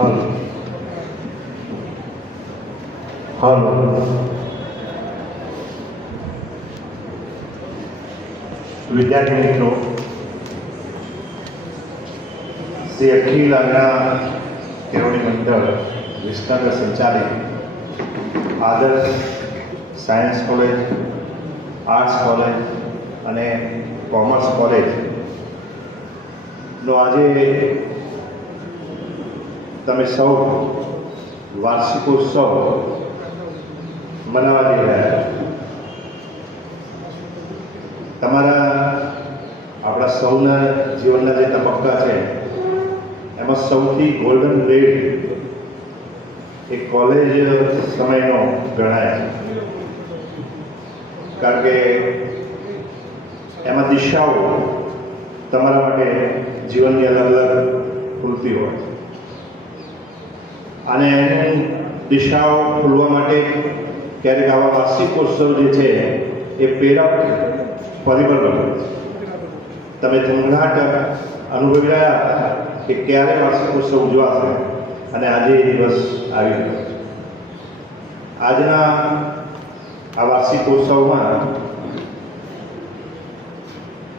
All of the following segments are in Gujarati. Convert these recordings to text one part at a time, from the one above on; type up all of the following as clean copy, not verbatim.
હાલો હાલો વિદ્યાર્થી મિત્રો, શ્રી અખિલ આજ્ઞા કેળવણી મંડળ વિસનગર સંચાલિત આદર્શ સાયન્સ કોલેજ, આર્ટ્સ કોલેજ અને કોમર્સ કોલેજનો આજે તમે સૌ વાર્ષિકોત્સવ મનાવવા જઈ રહ્યા છો. તમારા આપણા સૌના જીવનના જે તબક્કા છે એમાં સૌથી ગોલ્ડન પીરિયડ એ કોલેજ સમયનો ગણાય છે, કારણ કે એમાં દિશાઓ તમારા માટે જીવનની અલગ અલગ ખુલતી હોય છે અને એની દિશાઓ ખુલવા માટે ક્યારેક આવા વાર્ષિકોત્સવ જે છે એ પ્રેરક પરિબળ બને છે. તમે ઝંઝાટ અનુભવી રહ્યા હતા કે ક્યારે વાર્ષિકોત્સવ ઉજવાશે અને આજે એ દિવસ આવી ગયો છે. આજના આ વાર્ષિકોત્સવમાં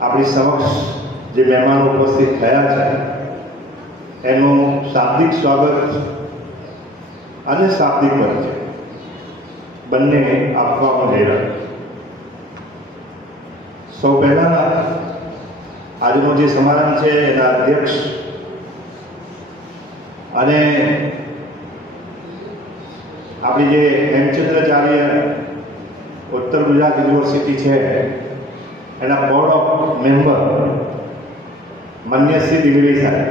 આપણી સમક્ષ જે મહેમાનો ઉપસ્થિત થયા છે એનું શાબ્દિક સ્વાગત અને શાબ્દિક પરિચય બંને આપવામાં જઈ રહ્યા છે. સૌ પહેલાં આજનો જે સમારંભ છે એના અધ્યક્ષ અને આપણી જે હેમચંદ્રાચાર્ય ઉત્તર ગુજરાત યુનિવર્સિટી છે એના બોર્ડ ઓફ મેમ્બર માન્ય શ્રી દિગ્વિજય સાહેબ,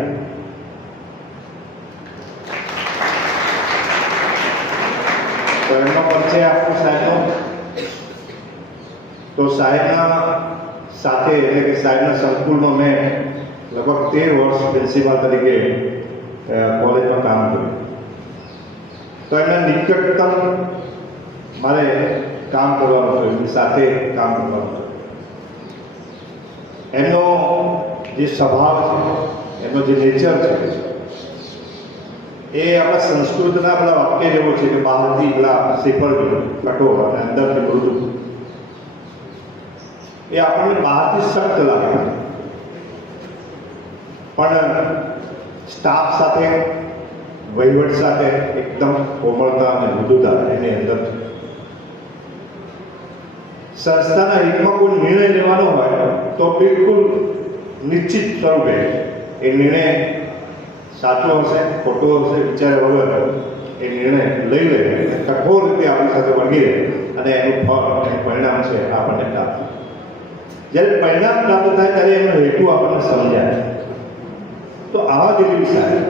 તો એમનો પરિચય આપું સાહેબનો. તો સાહેબના સાથે એટલે કે સાહેબના સંકુલમાં મેં લગભગ 13 વર્ષ પ્રિન્સિપાલ તરીકે કોલેજમાં કામ કર્યું. તો એમના નિકટતમ મારે કામ કરવાનું હતું, એમની સાથે કામ કરવાનું હતું. એમનો જે સ્વભાવ છે, એમનો જે નેચર છે એ આપણા સંસ્કૃતના આપણા વાક્ય જેવો છે કે બહારથી પેલા શીફળ કઠોર અને અંદરથી મૃદુ. એ આપણને બહારથી સખ્ત લાગે પણ સ્ટાફ સાથે, વહીવટ સાથે એકદમ કોમળતા અને મૃદુતા એની અંદર છે. સંસ્થાના હિતમાં કોઈ નિર્ણય લેવાનો હોય તો બિલકુલ નિશ્ચિત સ્વરૂપે એ નિર્ણય સાચો હશે ખોટો હશે વિચાર્યા વગર એ નિર્ણય લઈ લે, કઠોર રીતે આપણી સાથે વળગી રહે અને એનું ફળ એનું પરિણામ છે આપણને પ્રાપ્ત. જ્યારે પરિણામ પ્રાપ્ત થાય ત્યારે એનો હેતુ આપણને સમજાય. તો આવા દિગ્વિજય સાહેબ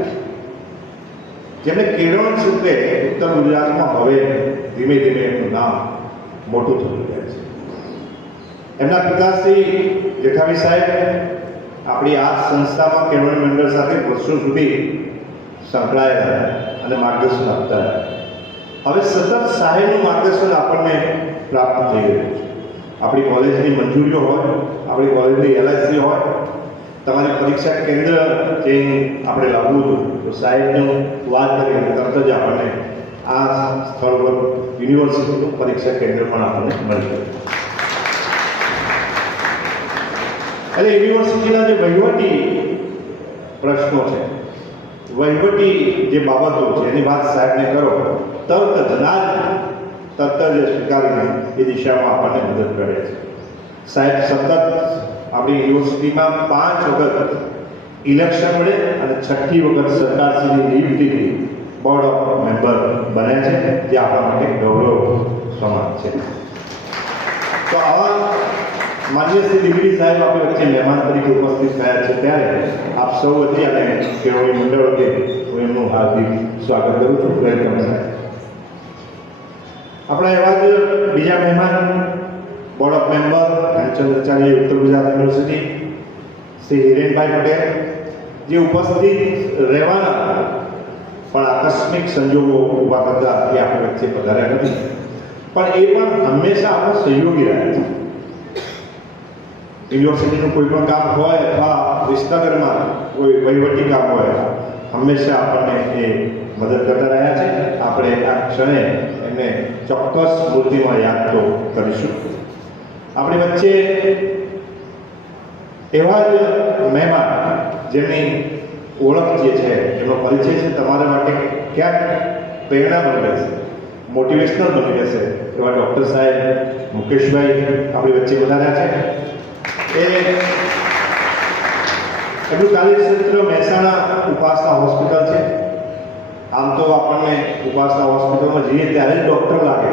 જેમને કેળવણી ક્ષેત્રે ઉત્તર ગુજરાતમાં હવે ધીમે ધીમે એમનું નામ મોટું થતું જાય છે. એમના પિતાશ્રી જેઠાભાઈ સાહેબ આપણી આ સંસ્થામાં કેળવણી મંડળ સાથે વર્ષો સુધી સંકળાયેલા અને માર્ગદર્શન આપતા હતા. હવે સતત સાહેબનું માર્ગદર્શન આપણને પ્રાપ્ત થઈ રહ્યું છે. આપણી કોલેજની મંજૂરીઓ હોય, આપણી કોલેજની એલઆઈસી હોય, તમારી પરીક્ષા કેન્દ્ર જે આપણે લાવવું હતું તો સાહેબનું વાત કરીને તરત જ આપણને આ સ્થળ પર યુનિવર્સિટીનું પરીક્ષા કેન્દ્ર પણ આપણને મળી ગયું. એટલે યુનિવર્સિટીના જે વહીવટી પ્રશ્નો છે, વહીવટી જે બાબતો છે એની વાત સાહેબને કરો તરત જ સ્વીકારીને એ દિશામાં આપણને મદદ કરે છે. સાહેબ સતત આપણી યુનિવર્સિટીમાં 5 વખત ઇલેક્શન વડે અને 6ઠી વખત સરકારશ્રીની નિયુક્તિથી બોર્ડ ઓફ મેમ્બર બન્યા છે, જે આપણા માટે ગૌરવ સમાન છે. તો આવા માન્ય શ્રી દિગ્વિજય સાહેબ આપણી વચ્ચે મહેમાન તરીકે ઉપસ્થિત થયા છે ત્યારે આપ સૌ વતી અને કેળવણી મંડળ વતી હું એમનું હાર્દિક સ્વાગત કરું છું. વેલકમ સાહેબ. આપણા એવા જ બીજા મહેમાન બોર્ડ ઓફ મેમ્બર હેમચંદ્રાચાર્ય ઉત્તર ગુજરાત યુનિવર્સિટી શ્રી હિરેનભાઈ પટેલ, જે ઉપસ્થિત રહેવાના પણ આકસ્મિક સંજોગો ઊભા કરતા એ આપણી વચ્ચે પધાર્યા નથી, પણ એ પણ હંમેશા આપણો સહયોગી રહ્યા છે. યુનિવર્સિટીનું કોઈ પણ કામ હોય અથવા વિસનગરમાં કોઈ વહીવટી કામ હોય, હંમેશા આપણને એ મદદ કરતા રહ્યા છે. આપણે આ ક્ષણે એમને ચોક્કસ મૂર્તિમાં યાદ તો કરીશું. આપણી વચ્ચે એવા જ મહેમાન જેમની ઓળખ જે છે એનો પરિચય છે તમારા માટે ક્યાંક પ્રેરણા બની રહેશે, મોટિવેશનલ બની રહેશે એવા ડૉક્ટર સાહેબ મુકેશભાઈ આપણી વચ્ચે વધાર્યા છે. એમનું કાર્યક્ષેત્ર મહેસાણા ઉપાસના હોસ્પિટલ છે. આમ તો આપણને ઉપાસના હોસ્પિટલમાં જઈએ ત્યારે જ ડૉક્ટર લાગે,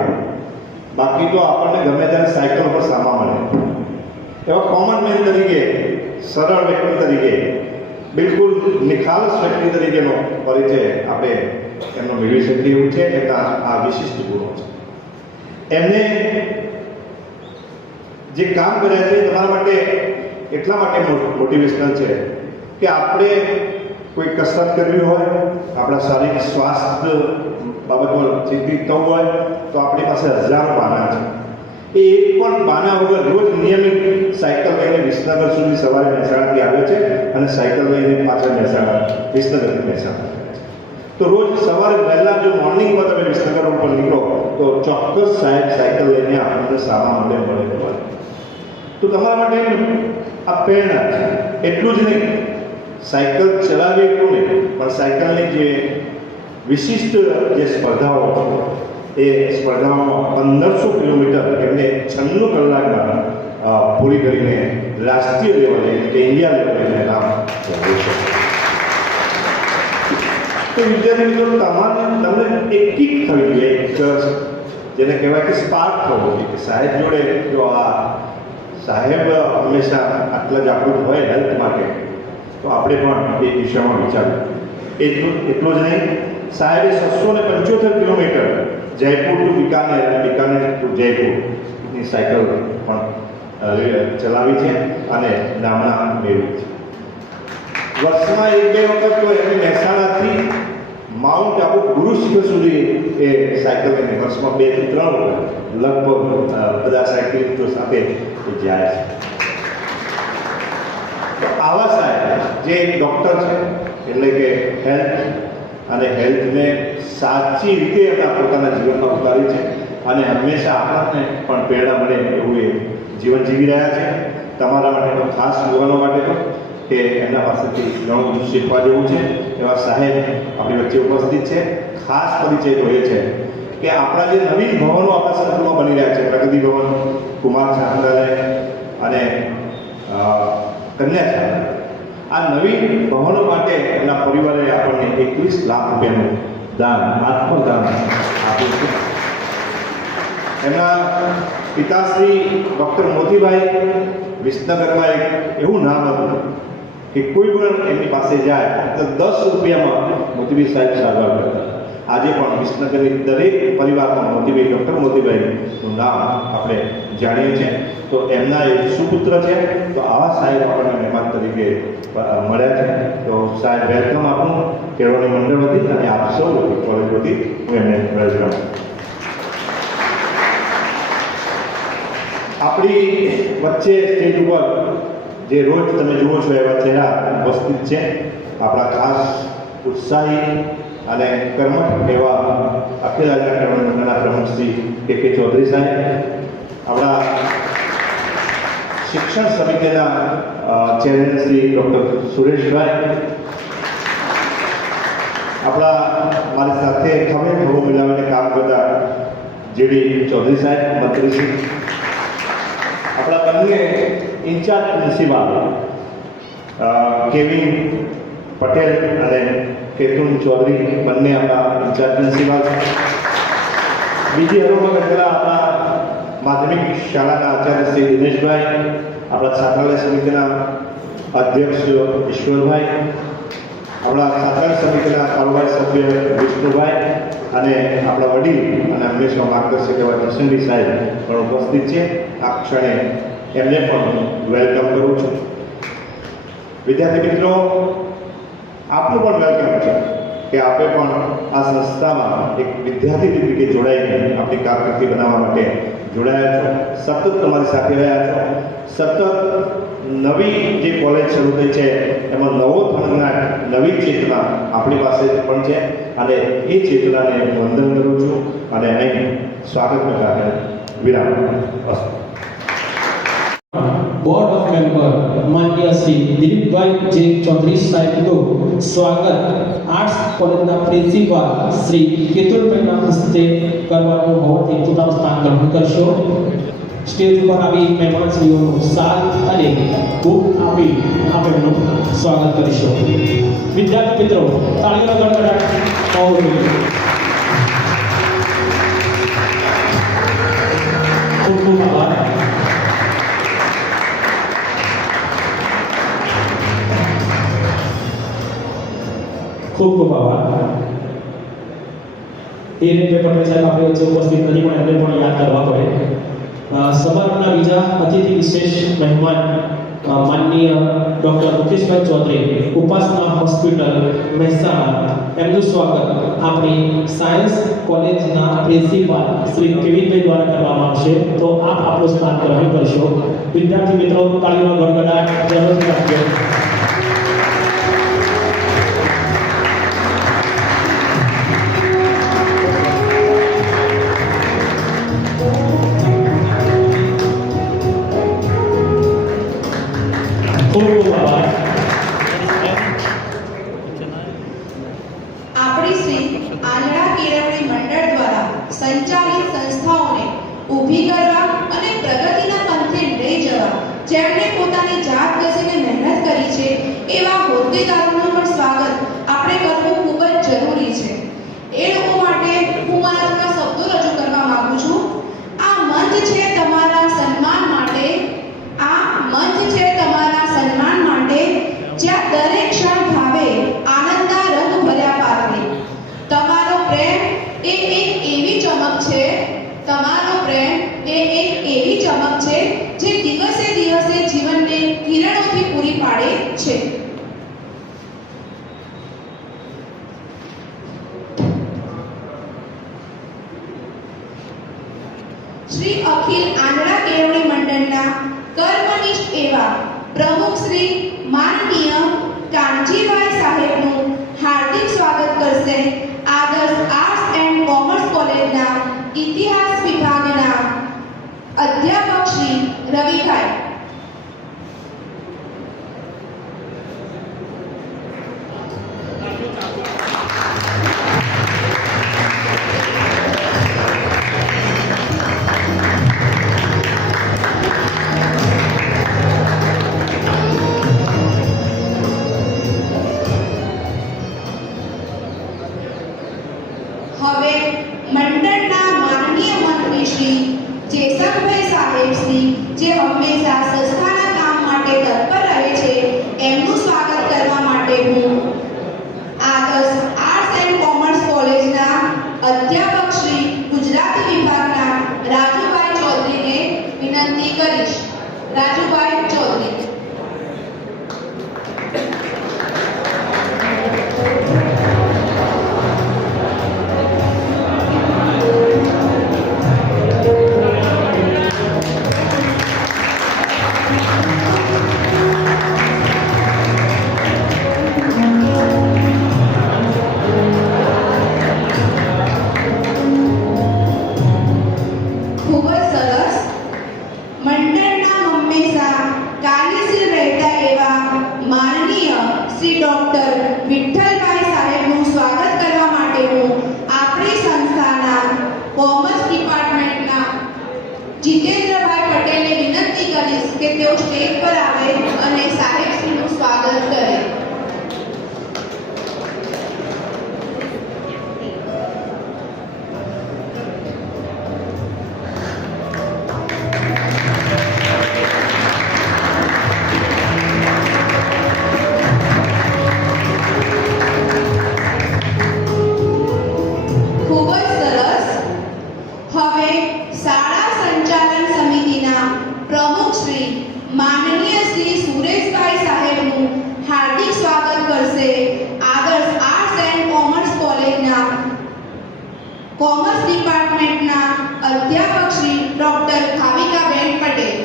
બાકી તો આપણને ગમે ત્યારે સાયકલ પર સામા મળે. એવા કોમન મેન તરીકે, સરળ વ્યક્તિ તરીકે, બિલકુલ નિખાલસ વ્યક્તિ તરીકેનો પરિચય આપણે એમનો મેળવી શકીએ એવું છે. એમના આ વિશિષ્ટ ગુણો છે. એમને જે કામ કર્યા છે તમારા માટે એટલા માટે મોટિવેશનલ છે કે આપણે કોઈ કસરત કરવી હોય, આપણા શારીરિક સ્વાસ્થ્ય બાબતમાં ચિંતિત થવું હોય તો આપણી પાસે હજારો બહાના છે. એ એક પણ બહાના વગર રોજ નિયમિત સાયકલ લઈને વિસનગર સુધી સવારે મહેસાણાથી આવે છે અને સાયકલ લઈને પાછળ વિસનગરથી મહેસાણા આવે છે. તો રોજ સવારે વહેલા જો મોર્નિંગમાં તમે વિસનગર ઉપર નીકળો તો ચોક્કસ સાયકલ લઈને આપણને સામા મળે હોય. તો તમારા માટે આ પ્રેરણા છે. એટલું જ નહીં, સાયકલ ચલાવી એટલું નહીં, પણ સાયકલની જે વિશિષ્ટ જે સ્પર્ધાઓ એ સ્પર્ધાઓમાં 1500 કિલોમીટર એમને 96 કલાકમાં પૂરી કરીને રાષ્ટ્રીય લેવલે એટલે કે ઇન્ડિયા લેવલે એમને નામ કર્યું છે. તો વિદ્યાર્થી મિત્રો, તમને એક કિક થવી જોઈએ, એક જેને કહેવાય કે સ્પાર્ક થવો જોઈએ કે સાહેબ જોડે જો આ સાહેબ હંમેશા આટલા જાગૃત હોય હેલ્થ માટે, તો આપણે પણ એ દિશામાં વિચારવું. એટલું જ નહીં, સાહેબે 675 kilometre Jaipur to Bikaner, Bikaner to જયપુરની સાયકલ પણ ચલાવી છે અને નામના મેળવી છે. વર્ષમાં 1-2 વખત તો એમની મહેસાણાથી માઉન્ટ આબુ ગુરુ શિખર સુધી એ સાયકલ લઈને વર્ષમાં 2 થી 3 વખત લગભગ બધા સાયકલિસ્ટો સાથે જાય છે. તો આવા સાહેબ જે એક ડૉક્ટર છે, એટલે કે હેલ્થને સાચી રીતે એમના પોતાના જીવનમાં ઉતારી છે અને હંમેશા આપણને પણ પ્રેરણા મળે એવું એ જીવન જીવી રહ્યા છે. તમારા માટે તો ખાસ યુવાનો માટે પણ કે એમના પાસેથી ઘણું બધું શીખવા જેવું છે. એવા સાહેબ આપણી વચ્ચે ઉપસ્થિત છે. ખાસ પરિચય તો એ છે કે આપણા જે નવીન ભવનો આપણા સંકુલમાં બની રહ્યા છે, પ્રગતિ ભવન, કુમાર છાત્રાલય અને કન્યા છાત્રાલય, આ નવીન ભવનો માટે એમના પરિવારે આપણને 21 લાખ રૂપિયાનું દાન, આત્મદાન આપ્યું છે. એમના પિતાશ્રી ડૉક્ટર મોતીભાઈ વિસનગરમાં એક એવું નામ હતું કે કોઈ પણ એમની પાસે જાય તો 10 રૂપિયામાં મોતીભાઈ સાહેબ સારવાર કરતા. આજે પણ વિસનગરની દરેક પરિવારમાં મોતીભાઈ, ડૉક્ટર મોતીભાઈનું નામ આપણે જાણીએ છીએ. તો એમના એક સુપુત્ર છે. તો આવા સાહેબ આપણને મહેમાન તરીકે મળ્યા છે. તો સાહેબ વેલકમ આપું કેળવણી મંડળ વતી અને આપ સૌ વતી, કોલેજ વતી હું એમને વેલકમ. આપણી વચ્ચે સ્ટેજ ઉપર જે રોજ તમે જુઓ છો એવા ચહેરા ઉપસ્થિત છે. આપણા ખાસ ઉત્સાહી અને કર્મઠ એવા અખિલ આઝાદ કેળવણી મંડળના પ્રમુખ શ્રી કે ચૌધરી સાહેબ, આપણા શિક્ષણ સમિતિના ચેરમેન શ્રી ડૉક્ટર સુરેશભાઈ, આપણા મારી સાથે ખભે ખભો મિલાવીને કામ કરતા જેડી ચૌધરી સાહેબ, મંત્રીશ્રી, આપણા બંને ઇન્ચાર્જ પ્રિન્સિપાલ કેવિન પટેલ અને કેતુન ચૌધરી, બંને આપણા ઇન્ચાર્જ પ્રિન્સિપાલ. બીજી હરોમાં બેઠેલા આપણા માધ્યમિક શાળાના આચાર્ય શ્રી દિનેશભાઈ, આપણા છાત્રાલય સમિતિના અધ્યક્ષ ઈશ્વરભાઈ, આપણા છાત્રાલય સમિતિના કારોબારી સભ્ય વિષ્ણુભાઈ અને આપણા વડીલ અને હંમેશા માર્ગદર્શક એવા કિશનભાઈ સાહેબ પણ ઉપસ્થિત છે. આ ક્ષણે એમને પણ વેલકમ કરું છું. વિદ્યાર્થી મિત્રો, આપનું પણ વેલકમ છે કે આપણે પણ આ સંસ્થામાં એક વિદ્યાર્થી તરીકે જોડાઈને આપણી કારકિર્દી બનાવવા માટે જોડાયા છો. સતત તમારી સાથે રહ્યા છો. સતત નવી જે કોલેજ શરૂ થઈ છે એમાં નવો થનગનાટ, નવી ચેતના આપણી પાસે પણ છે અને એ ચેતનાને વંદન કરું છું અને અહીં સ્વાગત પ્રકારે વિરામ બસ. બોર્ડ ઓફ મેમ્બર માનનીય શ્રી દિલીપભાઈ જે ચૌધરી સાહેબનું સ્વાગત આર્ટ્સ કોલેજના પ્રિન્સિપાલ શ્રી કેતુલભાઈના હસ્તે કરવાનું હોવાથી પોતાનું સ્થાન ગ્રહણ કરશો. સ્ટેજ ઉપર આવી મહેમાનશ્રીઓનું સાથ અને બુક આપી આપણે એમનું સ્વાગત કરીશું. વિદ્યાર્થી મિત્રો, તાળીઓનો ગડગડાટ હોવો જોઈએ. ખૂબ ખૂબ આભાર. ખૂબ ખૂબ આભાર. હિરેનભાઈ પટેલ સાહેબ આપણી વચ્ચે ઉપસ્થિત નથી પણ એમને પણ યાદ કરવા પડે. સમારોહના બીજા અતિથિ વિશેષ મહેમાન માનનીય ડૉક્ટર મુકેશભાઈ ચૌધરી, ઉપાસના હોસ્પિટલ મહેસાણા, એમનું સ્વાગત આપણી સાયન્સ કોલેજના પ્રિન્સિપાલ શ્રી કેવિનભાઈ દ્વારા કરવામાં આવશે. તો આપ આપણું સ્થાન ગ્રહણ કરશો. વિદ્યાર્થી મિત્રો, તાળીઓનો ગડગડાટ જરૂરથી આપજો. આપણી શ્રી આંધળા કેળવણી મંડળ દ્વારા સંચાલિત સંસ્થાઓને ઊભી કરવા અને પ્રગતિના પંથે લઈ જવા જેમણે પોતાની જાત ઘસીને મહેનત કરી છે એવા હોદ્દેદારોનું પણ સ્વાગત આપણે કરવું ખૂબ જ જરૂરી છે. એ લોકો માટે હું મારા થોડા શબ્દો રજૂ કરવા માંગુ છું. આ મંચ છે તમારા સન્માન માટે. આ મંચ છે તમારા સન્માન માટે, જ્યાં દરેક ક્ષણ ભાવે આનંદના રંગ ભર્યા પારખે. તમારો પ્રેમ એ એક એવી ચમક છે, તમારો પ્રેમ એ એક એવી ચમક છે જે દિવસે દિવસે જીવનને કિરણોથી પૂરી પાડે છે. શ્રી અખિલ આંધળા કેળવણી મંડળના કર્મનિષ્ઠ એવા પ્રમુખ શ્રી માનનીય કાનજીભાઈ સાહેબનું હાર્દિક સ્વાગત કરશે આદર્શ આર્ટ્સ એન્ડ કોમર્સ કોલેજના ઇતિહાસ વિભાગના અધ્યાપક શ્રી રવિભાઈ. હવે મંડળના માનનીય મંત્રી શ્રી જેસંગભાઈ સાહેબ શ્રી જે હંમેશા સંસ્થાના કામ માટે તત્પર રહે છે એમનું સ્વાગત કરવા માટે હું આદર્શ આર્ટ્સ એન્ડ કોમર્સ કોલેજના અધ્યાપક શ્રી ગુજરાતી વિભાગના રાજુભાઈ ચૌધરીને વિનંતી કરીશ. રાજુભાઈ ચૌધરી. ખૂબ જ સરસ. મંડળના હંમેશા કાર્યશીલ રહેતા એવા માનનીય શ્રી ડૉક્ટર વિઠ્ઠલભાઈ સાહેબનું સ્વાગત કરવા માટે હું આપણી સંસ્થાના કોમર્સ ડિપાર્ટમેન્ટના જીતેન્દ્રભાઈ પટેલને વિનંતી કરીશ કે તેઓ સ્ટેજ પર આવે અને સાહેબશ્રીનું સ્વાગત કરે. ખૂબ જ સરસ. હવે શાળા સંચાલન સમિતિના પ્રમુખ શ્રી માનનીય શ્રી સુરેશભાઈ સાહેબનું હાર્દિક સ્વાગત કરશે આદર્શ આર્ટ્સ એન્ડ કોમર્સ કોલેજના કોમર્સ ડિપાર્ટમેન્ટના અધ્યાપક શ્રી ડૉક્ટર ભાવિકાબેન પટેલ.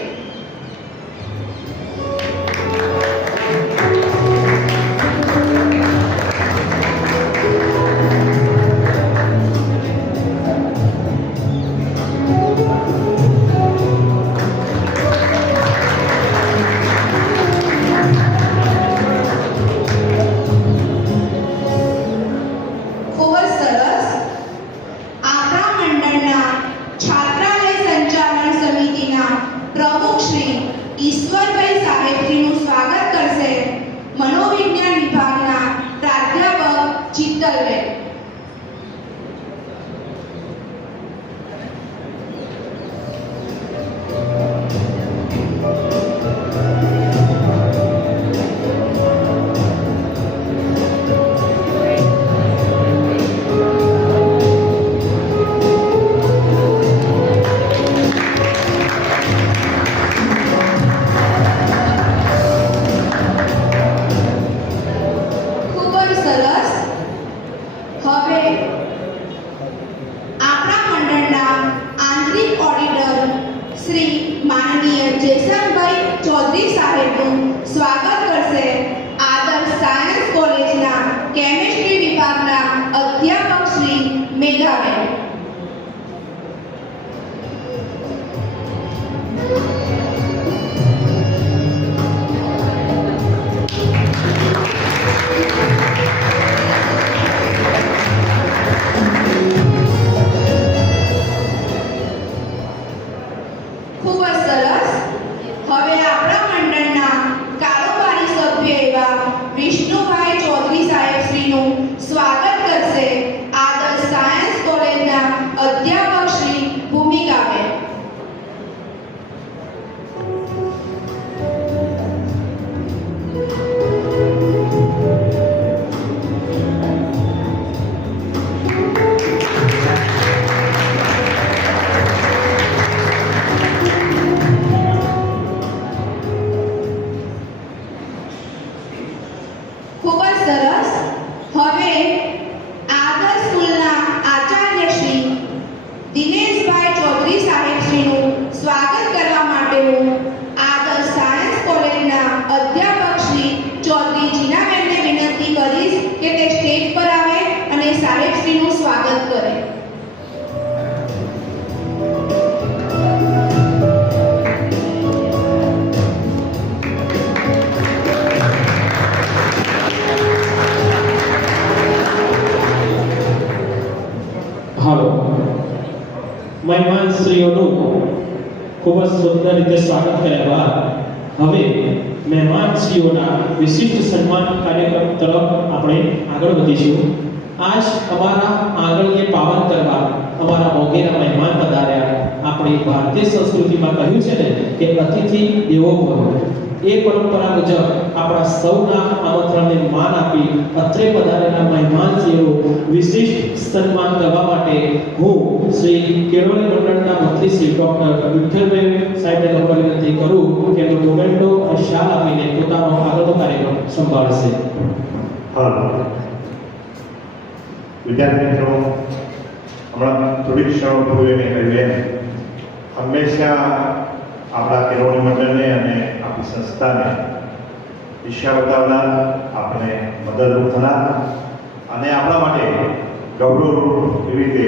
શીતલબેન. ખૂબ જ સરસ. હવે આપણા મંડળના આંતરિક ઓડિટર શ્રી માનનીય જેસનભાઈ ચૌધરી સાહેબનું સ્વાગત કરશે આદર્શ સાયન્સ કોલેજના કેમિસ્ટ્રી વિભાગના અધ્યાપક શ્રી મેઘાબેન. ખૂબ જ સરસ. હવે આપણા મંડળના કારોબારી સભ્ય એવા વિષ્ણુભાઈ ચૌધરી સાહેબ શ્રીનું સ્વાગત કરશે આદર્શ સાયન્સ કોલેજના અધ્યાપક શ્રી ભૂમિકાબેન. ખૂબ જ સરસ. હવે આદર્શ સ્કૂલના આચાર્ય શ્રી દિનેશભાઈ ચૌધરી સાહેબ શ્રીનું સ્વાગત કરવા માટે હું આદર્શ સાયન્સ કોલેજના અધ્યાપક શ્રી ચૌધરી જીનાબેનને વિનંતી કરીશ કે તે સ્ટેજ પર આવે અને સાહેબ શ્રીનું સ્વાગત કરે. હાલો, મહેમાન શ્રીઓનું ખૂબ જ સુંદર રીતે સ્વાગત કર્યા બાદ હવે મહેમાન શ્રીઓના વિશિષ્ટ સન્માન કાર્યક્રમ તરફ આપણે આગળ વધીશું. આજ અમારા આંગણીએ પાવન કરવા અમારા મોગેરા મહેમાન પધાર્યા. આપણી ભારતીય સંસ્કૃતિમાં કહ્યું છે ને કે અતિથિ દેવો ભવ. એ પરંપરા મુજબ આપણા સૌના આમંત્રણને માન આપી અત્રે પધારેલા મહેમાન શ્રીઓ વિશિષ્ટ સન્માન કરવા માટે હું શ્રી કેળવણી મંડળના મંત્રી શ્રી ડોક્ટર વિઠ્ઠલભાઈ સાહેબને નમ્ર વિનંતી કરું કે એમનો મોમેન્ટો અને શાલ આપીને પોતાનો આગળનો કાર્યક્રમ સંભાળશે. વિદ્યાર્થી મિત્રો, હમણાં થોડીક ક્ષણો પૂર્વે મેં કહ્યું એમ હંમેશા આપણા કેળવણી મંડળને અને આપણી સંસ્થાને દિશા બતાવનાર, આપણે મદદરૂપ થનાર અને આપણા માટે ગૌરવરૂપ એવી રીતે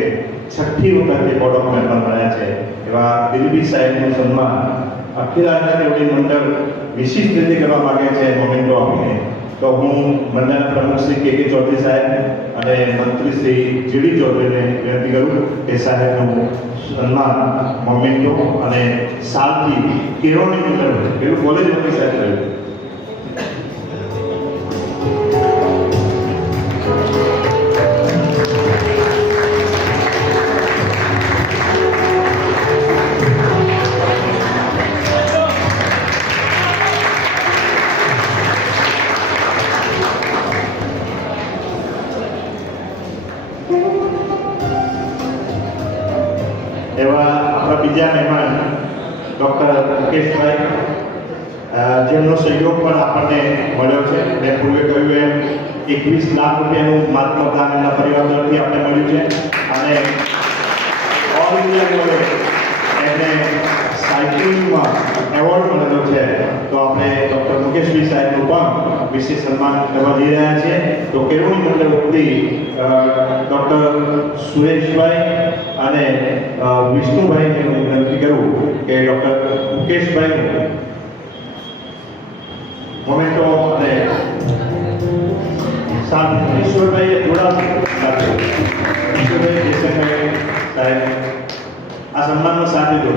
છઠ્ઠી વખતે બોર્ડ ઓફ મેમ્બર બન્યા છે એવા દિલીપી સાહેબનું સન્માન અખિલ ભારતીય કેળવણી મંડળ વિશિષ્ટ રીતે કરવા માગે છે મોમેન્ટો આપીને. તો હું મંડળના પ્રમુખ શ્રી કે ચૌધરી સાહેબ અને મંત્રી શ્રી જીડી ચૌધરીને વિનંતી કરું કે સાહેબનું સન્માન મોમેન્ટો અને સાલથી કેળવણી મંડળ એવું કોલેજ મંત્રી સાહેબ કર્યું. એવા આપણા બીજા મહેમાન ડૉક્ટર મુકેશભાઈ, જેમનો સહયોગ પણ આપણને મળ્યો છે. મેં પૂર્વે કહ્યું એમ 21 લાખ રૂપિયાનું મહાત્મા પ્લાન એમના પરિવાર તરફથી આપણે મળ્યું છે અને ઓલ ઇન્ડિયા લેવલે એમને સાયકલિંગમાં એવોર્ડ મળેલો છે. તો આપણે ડૉક્ટર મુકેશભાઈ સાહેબનું પણ વિશેષ સન્માન કરવા જઈ રહ્યા છીએ. તો કેળવણી મંડળ વતી ડૉક્ટર સુરેશભાઈ અને વિષ્ણુભાઈને હું વિનંતી કરું કે ડૉક્ટર મુકેશભાઈનું મોમેન્ટો અને ઈશ્વરભાઈએ થોડા ઈશ્વરભાઈ જેસનભાઈ સાહેબ આ સન્માનનો સાથ લીધો.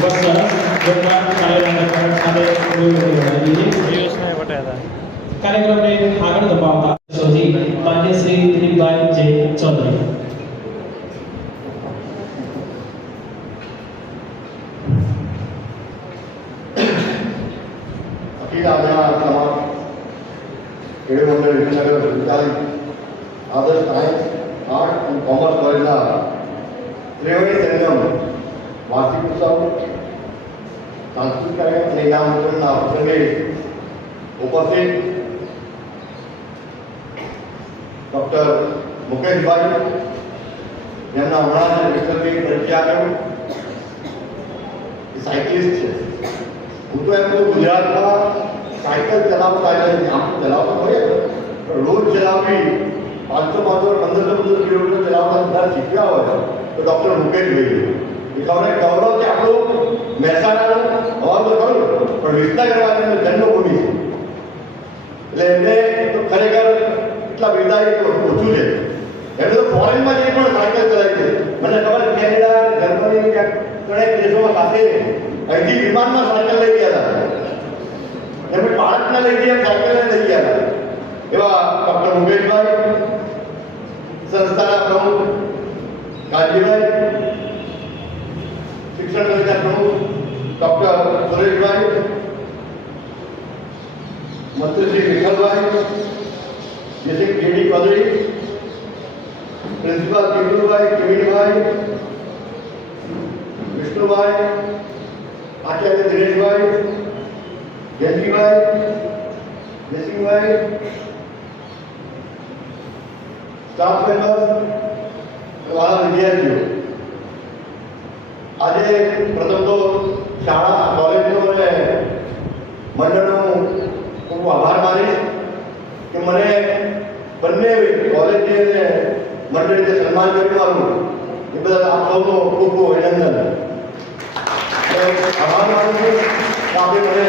ખૂબ જ સરસ જોરદાર કાર્યક્રમ સાથે કાર્યક્રમને આગળ ધપાવતા શોજી માન્ય શ્રી દિલીપભાઈ જે ચૌધરી. અખિલ આજના તમામ ખેડૂત મંડળ વિદ્યાનગર સંચાલિત આદર્શ સાયન્સ આર્ટ અને કોમર્સ કોલેજના ત્રિવેણી સંગમ વાર્ષિક ઉત્સવ સાંસ્કૃતિક કાર્યક્રમ અને ઇનામ વિતરણના પ્રસંગે ઉપસ્થિત ડૉક્ટર મુકેશભાઈ, જેમના હમણાં વિક્રમભાઈ પરિચય આપ્યો, એ સાયકલિસ્ટ છે. હું તો એમ તો ગુજરાતમાં સાયકલ ચલાવતા એટલે આમ ચલાવતા હોય પણ રોજ ચલાવવી 500-1500 કિલોમીટર ચલાવતા બધા શીખ્યા હોય તો ડૉક્ટર મુકેશભાઈ એ ગૌરવ છે આપણું. મહેસાણાનું હવા તો ખરું પણ વિસનગરવાળાનો જન્મભૂમિ છે એટલે એમને તો ખરેખર એટલા વિદાય ઓછું છે. એમને તો ફોરેનમાં જઈ પણ સાયકલ ચલાવી છે. મને ખબર કેનેડા, જર્મની, ઘણા દેશોમાં સાથે અહીંથી વિમાનમાં સાયકલ લઈ ગયા હતા. એમને બાળકને લઈ ગયા, સાયકલને લઈ ગયા હતા. એવા ડૉક્ટર મુકેશભાઈ, સંસ્થાના પ્રમુખ કાજીભાઈ, શિક્ષણ સમિતિના પ્રમુખ ડૉક્ટર સુરેશભાઈ, મંત્રી Shri Vithalbhai, Jaysinh કેડી પદરી, principal કિટુભાઈ, કેવીનભાઈ, Vishnubhai, Acharya Dineshbhai, Jayantibhai, જયસિંહભાઈ, staff member, વાળા વિદ્યાર્થીઓ, આજે પ્રથમ તો શાળા કોલેજનો અને મંડળનો ખૂબ આભાર માનીશ કે મને બંને કોલેજે અને મંડળે જે સન્માન કર્યું મારું એ બદલ આપ સૌનો ખૂબ ખૂબ અભિનંદન. આભાર માનું છું કે આપે મને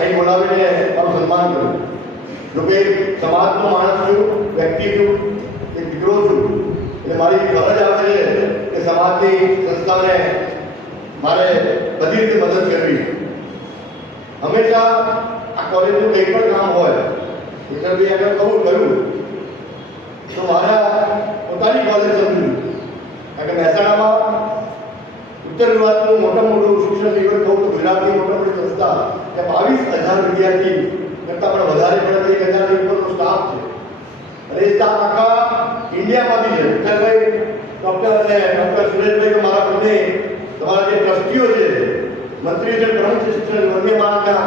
અહીં બોલાવીને મારું સન્માન કર્યું. જોકે સમાજનો માણસ છું, વ્યક્તિ છું, એક દીકરો છું, એટલે મારી ફરજ આવે છે કે સમાજની સંસ્થાને મારે બધી રીતે મદદ કરવી. હંમેશા આ કોલેજનું કંઈ પણ કામ હોય વિક્રમભાઈ આગળ કબૂલ કર્યું તો મારા પોતાની કોલેજ સમજ્યું. કારણ કે મહેસાણામાં ઉત્તર ગુજરાતનું મોટામાં મોટું શિક્ષણ નિગમ કહું તો ગુજરાતની મોટા મોટી સંસ્થા ત્યાં 22,000 વિદ્યાર્થી કરતાં પણ વધારે પડે 1,000 ઉપરનો સ્ટાફ છે. અને એ સ્ટાફ આખા ઇન્ડિયામાંથી છે. વિઠ્ઠલભાઈ ડૉક્ટર અને ડૉક્ટર સુરેશભાઈ મારા બંને તમારા જે ટ્રસ્ટીઓ છે, મંત્રી છે, પ્રમુખ શિક્ષણ બંને મારા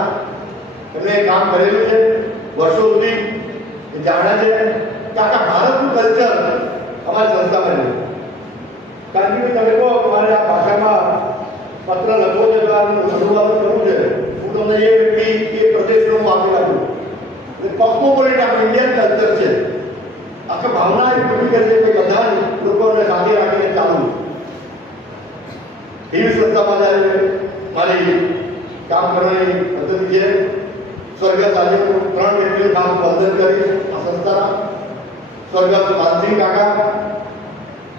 એમને કામ કરેલું છે વર્ષો સુધી. એ જાણે છે કે આખા ભારતનું કલ્ચર અમારી સંસ્થામાં છે. કારણ કે તમે કહો તમારે આ ભાષામાં પત્ર લખવો છે તો અનુવાદ કરવું છે, હું તમને એ વ્યક્તિ એ પ્રદેશનો હું આપી આપું. એટલે કોસ્મોપોલિટ આપણું ઇન્ડિયન કલ્ચર છે. આખા ભાવના એ પૂરી કરી છે કે બધા લોકોને સાથે રાખીને ચાલવું. એવી સંસ્થામાં જ્યારે મારી કામ કરવાની પદ્ધતિ છે. સ્વર્ગસ્થ આજે હું 3 વ્યક્તિનું કામ વંદન કરીશ આ સંસ્થાના. સ્વર્ગસ્થ માનસિંહ કાકા,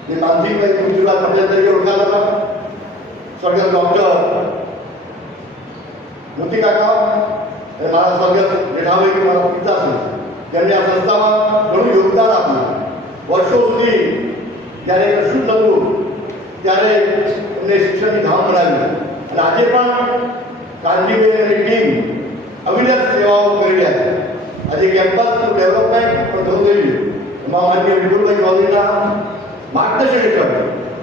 જે માનસિંહભાઈ પૃથ્વીરાજ પટેલ તરીકે ઓળખાતા હતા. સ્વર્ગસ્થ ડૉક્ટર મોતી કાકા અને મારા સ્વર્ગસ્થ રેઠાભાઈ મારા પિતા છે, જેમને આ સંસ્થામાં ઘણું યોગદાન આપ્યું. વર્ષો સુધી જ્યારે કશું થતું ત્યારે એમને શિક્ષણની ધામ બનાવ્યું. અને આજે પણ કાનજીભાઈ ટીમ અવિરત સેવાઓ કરી રહ્યા છે. આજે કેમ્પસનું ડેવલપમેન્ટ પણ ઘણું થઈ ગયું. એમાં માન્ય વિપુલભાઈ ચૌધરીના માર્ગદર્શન હેઠળ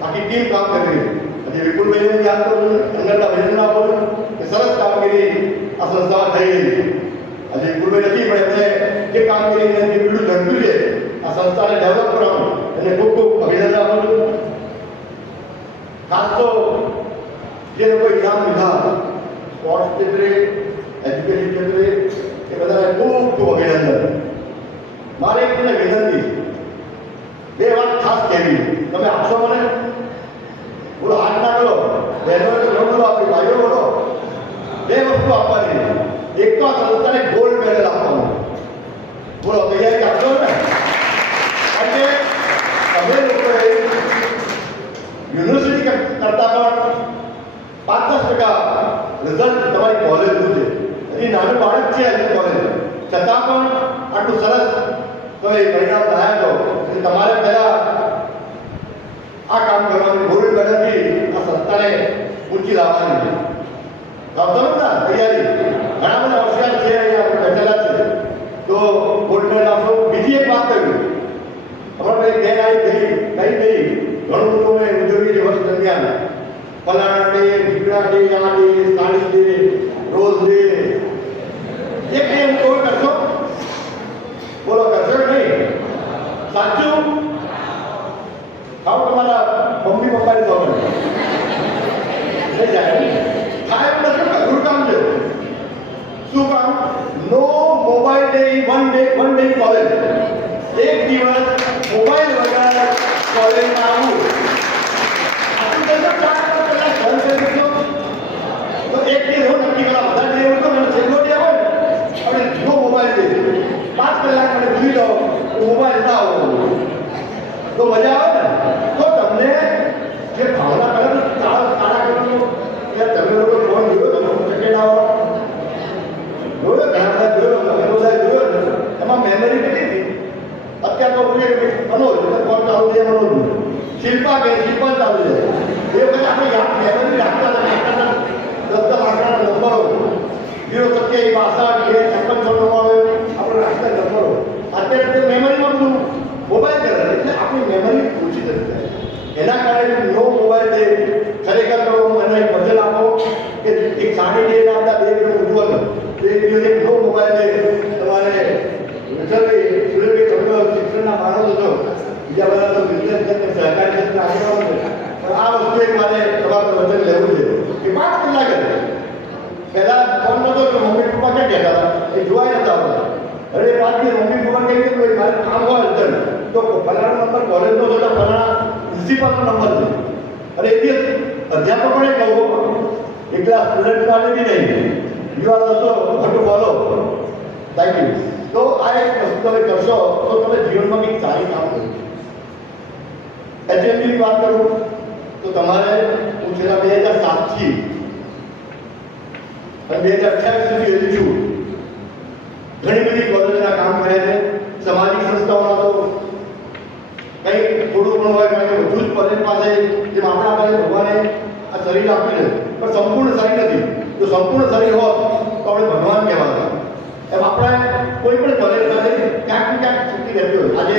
આખી ટીમ કામ કરી રહી. આજે વિપુલભાઈને યાદ કરું, અંદરના અભિનંદન આપું છું કે સરસ કામગીરી આ સંસ્થામાં થઈ રહી છે. આજે વિપુલભાઈ નથી પણ એમને જે કામગીરીને જે બીડું ઝડપ્યું છે આ સંસ્થાને ડેવલપ કરવાનું એને ખૂબ ખૂબ અભિનંદન આપું છું. ખાસ તો જે લોકો ઇનામ લીધા સ્પોર્ટ્સ ક્ષેત્રે, એજ્યુકેશન ક્ષેત્રે, એ બધાને ખૂબ ખૂબ અભિનંદન. મારે એક તમને વિનંતી, બે વાત ખાસ કહેવી. તમે આપશો મને? બોલો, હાથ ના કરો. બહેનોને તો ઘણું બધું આપ્યું, ભાઈઓ બોલો. બે વસ્તુ આપવાની. એક તો આ સંસ્થાને ગોલ્ડ મેડલ આપવાનું. બોલો, તૈયારી આપશો ને? કારણ કે તમે લોકોએ યુનિવર્સિટી કરતાં પણ 5-10% રિઝલ્ટ તમારી કોલેજનું છે. હજી નાનું બાળક છે હજી કોલેજ, છતાં પણ આટલું સરસ તમે પરિણામ લાવ્યા છો કે તમારે પહેલાં આ કામ કરવાનું, ગોવિંદ મેડમથી આ સંસ્થાને ઊંચી લાવવાની છે. આવતો ના તૈયારી ઘણા બધા હોશિયાર છે, અહીંયા આપણે બેઠેલા છે. તો ગોલ્ડ મેડલ આપશો. બીજી એક વાત કહ્યું, હમણાં બેન આવી ગઈ ઘણું બધું મેં ઉજવીએ છીએ વર્ષ દરમિયાન. ફલાણા ડે, ઢીકડા ડે, આ day, sari day, rose day. એક ડે હું કોઈ કરશો? બોલો, કરશો કે નહીં? સાચું? આવો તમારા મમ્મી પપ્પાની ખબર નહીં જાય. થાય એવું નથી, અઘરું કામ છે. શું કામ? No mobile day, one day college. એક દિવસ મોબાઈલ વગર કોલેજમાં આવવું. તો એક ડે એવો નક્કી કરવા, બધા ડે એવું તો છેલ્લો ડે હોય ને આપણે નો મોબાઈલ ડે, 5 કલાક મને ભૂલી જાઓ મોબાઈલ ના આવો તો મજા આવે ને. તો તમને જે ભાવના કરે તારા કરવાનો, તમે લોકો ફોન જોયો તો ચકેડાઓ જોયો, ઘણા બધા જોયો, તમે બધા જોયો ને, એમાં મેમરી કેટલી હતી. અત્યારે તો મનોજ ફોન ચાલુ છે, મનોજ શિલ્પા ચાલુ છે. એ વખતે આપણે યાદ મેમરી રાખતા હતા, 10 આંકડાના નંબરો 027 62 56 આપણે રાખતા નંબરો. અત્યારે મેમરીમાં બધું મોબાઈલ કરે એટલે આપણી મેમરી ઓછી થઈ જાય. એના કારણે નો મોબાઈલ ડે ખરેખર તો એને એક વચન આપો કે એક સાડી ડે આપતા 2 કિલો ઉજવલ, એક દિવસ એક નો મોબાઈલ ડે તમારે સુરેશભાઈ તમે શિક્ષણના માણસો છો, બીજા બધા તો બિઝનેસ છે, સહકારી ક્ષેત્રના આગેવાનો છે, પણ આ વસ્તુ એક મારે તમારું વચન લેવું છે કે 5 કલાક પહેલા ફોન નતો તો મમ્મી પપ્પા ક્યાં કહેતા હતા, એ જોવાય નતા આવતા. હવે પાછી મમ્મી પપ્પા કહી દીધું મારે કામ હોય અર્જન્ટ તો ફલાણા નંબર કોલેજનો તો ફલાણા પ્રિન્સિપાલનો નંબર છે. અને એ બી અધ્યાપકોને કહું, એકલા સ્ટુડન્ટ માટે બી નહીં, you are also vote two follow. Thank you. તો આ એક વસ્તુ તમે કરશો તો તમે જીવનમાં કંઈક સારી કામ કરો. એચએમડીની વાત કરું તો તમારે હું છેલ્લા 2007થી અને 2028 સુધી હજી છું ઘણી બધી કોલેજના કામ કર્યા છે. સામાજિક સંસ્થાઓમાં તો કંઈક થોડું ઘણું હોય, કારણ કે બધું જ કોલેજ પાસે જેમ આપણા પાસે ભગવાને આ શરીર આપ્યું છે પણ સંપૂર્ણ શરીર નથી. જો સંપૂર્ણ શરીર હોત તો આપણે ભગવાન કહેવાતા. એમ આપણે કોઈ પણ કોલેજ પાસે ક્યાંક ને ક્યાંક છૂટી રહેતી હોય. આજે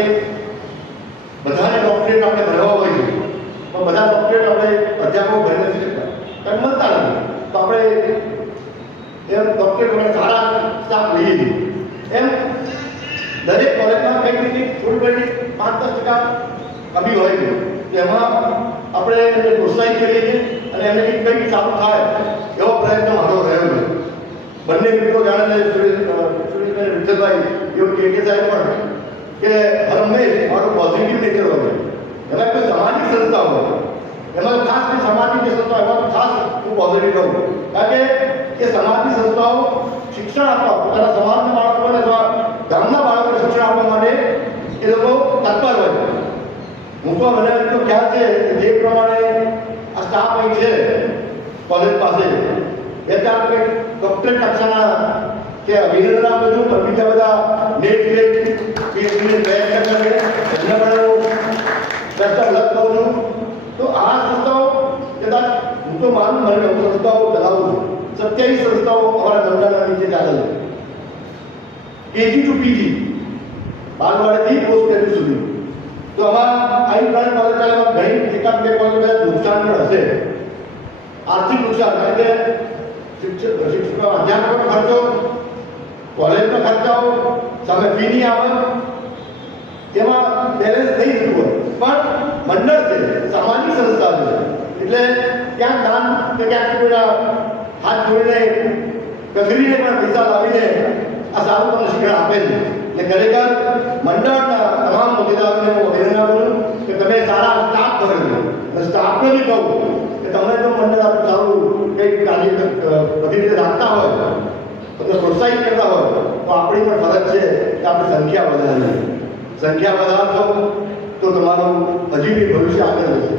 બધાને ડોક્ટરેટ આપણે ભરવા હોય છે, પણ બધા ડોક્ટરેટ આપણે અધ્યાપકો ભરી નથી શકતા, કંઈ મળતા નથી. તો આપણે એમ ડોક્ટરેટ આપણે સારા સ્ટાફ લઈએ છીએ. એમ દરેક કોલેજમાં કંઈક થોડી 5-10% કમી હોય છે. એમાં આપણે એમને પ્રોત્સાહિત કરીએ છીએ અને એમને કંઈક સારું થાય એવો પ્રયત્ન મારો રહ્યો છે. બંને મિત્રો જાણે છે, સુરેશભાઈ વિઠ્ઠલભાઈ એવું કે સાહેબ પણ કે હરમેશ મારું પોઝિટિવ નેચર હોય. એમાં કોઈ સામાજિક સંસ્થા હોય, એમાં ખાસ જે સામાજિક જે સંસ્થા એમાં ખાસ હું પોઝિટિવ રહું, કારણ કે એ સમાજની સંસ્થાઓ શિક્ષણ આપવા, પોતાના સમાજના બાળકોને અથવા ગામના બાળકોને શિક્ષણ આપવા માટે એ લોકો તત્પર હોય. હું તો મને એટલો ખ્યાલ છે કે જે પ્રમાણે આ સ્ટાફ અહીં છે કોલેજ પાસે, એ ત્યાં કંઈક ડોક્ટરેટ કક્ષાના કે અભિનંદન આપું છું, પણ બીજા બધા નેટ પીએચડીને પ્રયત્ન કરે એમને પણ હું બેસ્ટ ઓફ લક કહું છું. તો આ સંસ્થાઓ કદાચ હું તો માનું મને હું સંસ્થાઓ ચલાવું છું. 27 સંસ્થાઓ અમારા મંડળના નીચે ચાલે છે, કેજી ટુ પીજી, બાલવાડીથી પોસ્ટ ગ્રેજ્યુએટ સુધી. તો આમાં આવી પ્લાન કોલેજમાં ઘણી એકાદ બે કોલેજ બધા નુકસાન પણ હશે, આર્થિક નુકસાન, કારણ કે શિક્ષક અધ્યાપકનો ખર્ચો, કોલેજનો ખર્ચાઓ સામે ફીની આવક, એમાં બેલેન્સ નહીં થતું હોય. પણ મંડળ છે, સામાજિક સંસ્થા છે, એટલે ક્યાંક દાન કે ક્યાંક પેલા હાથ જોડીને કચરીને પણ પૈસા લાવીને આ સારું તમને શિક્ષણ આપે છે. એટલે ખરેખર મંડળના તમામ હોદ્દેદારોને હું અભિનંદન આપું છું કે તમે સારા સ્ટાફ કરો છો. અને સ્ટાફને બી કહું કે તમે જો મંડળ આપણું સારું કંઈક કાર્ય બધી રીતે રાખતા હોય, તમને પ્રોત્સાહિત કરતા હોય, તો આપણી પણ ફરજ છે કે આપણે સંખ્યા વધારીએ. સંખ્યા વધારશો તો તમારું હજી બી ભવિષ્ય આગળ જશે.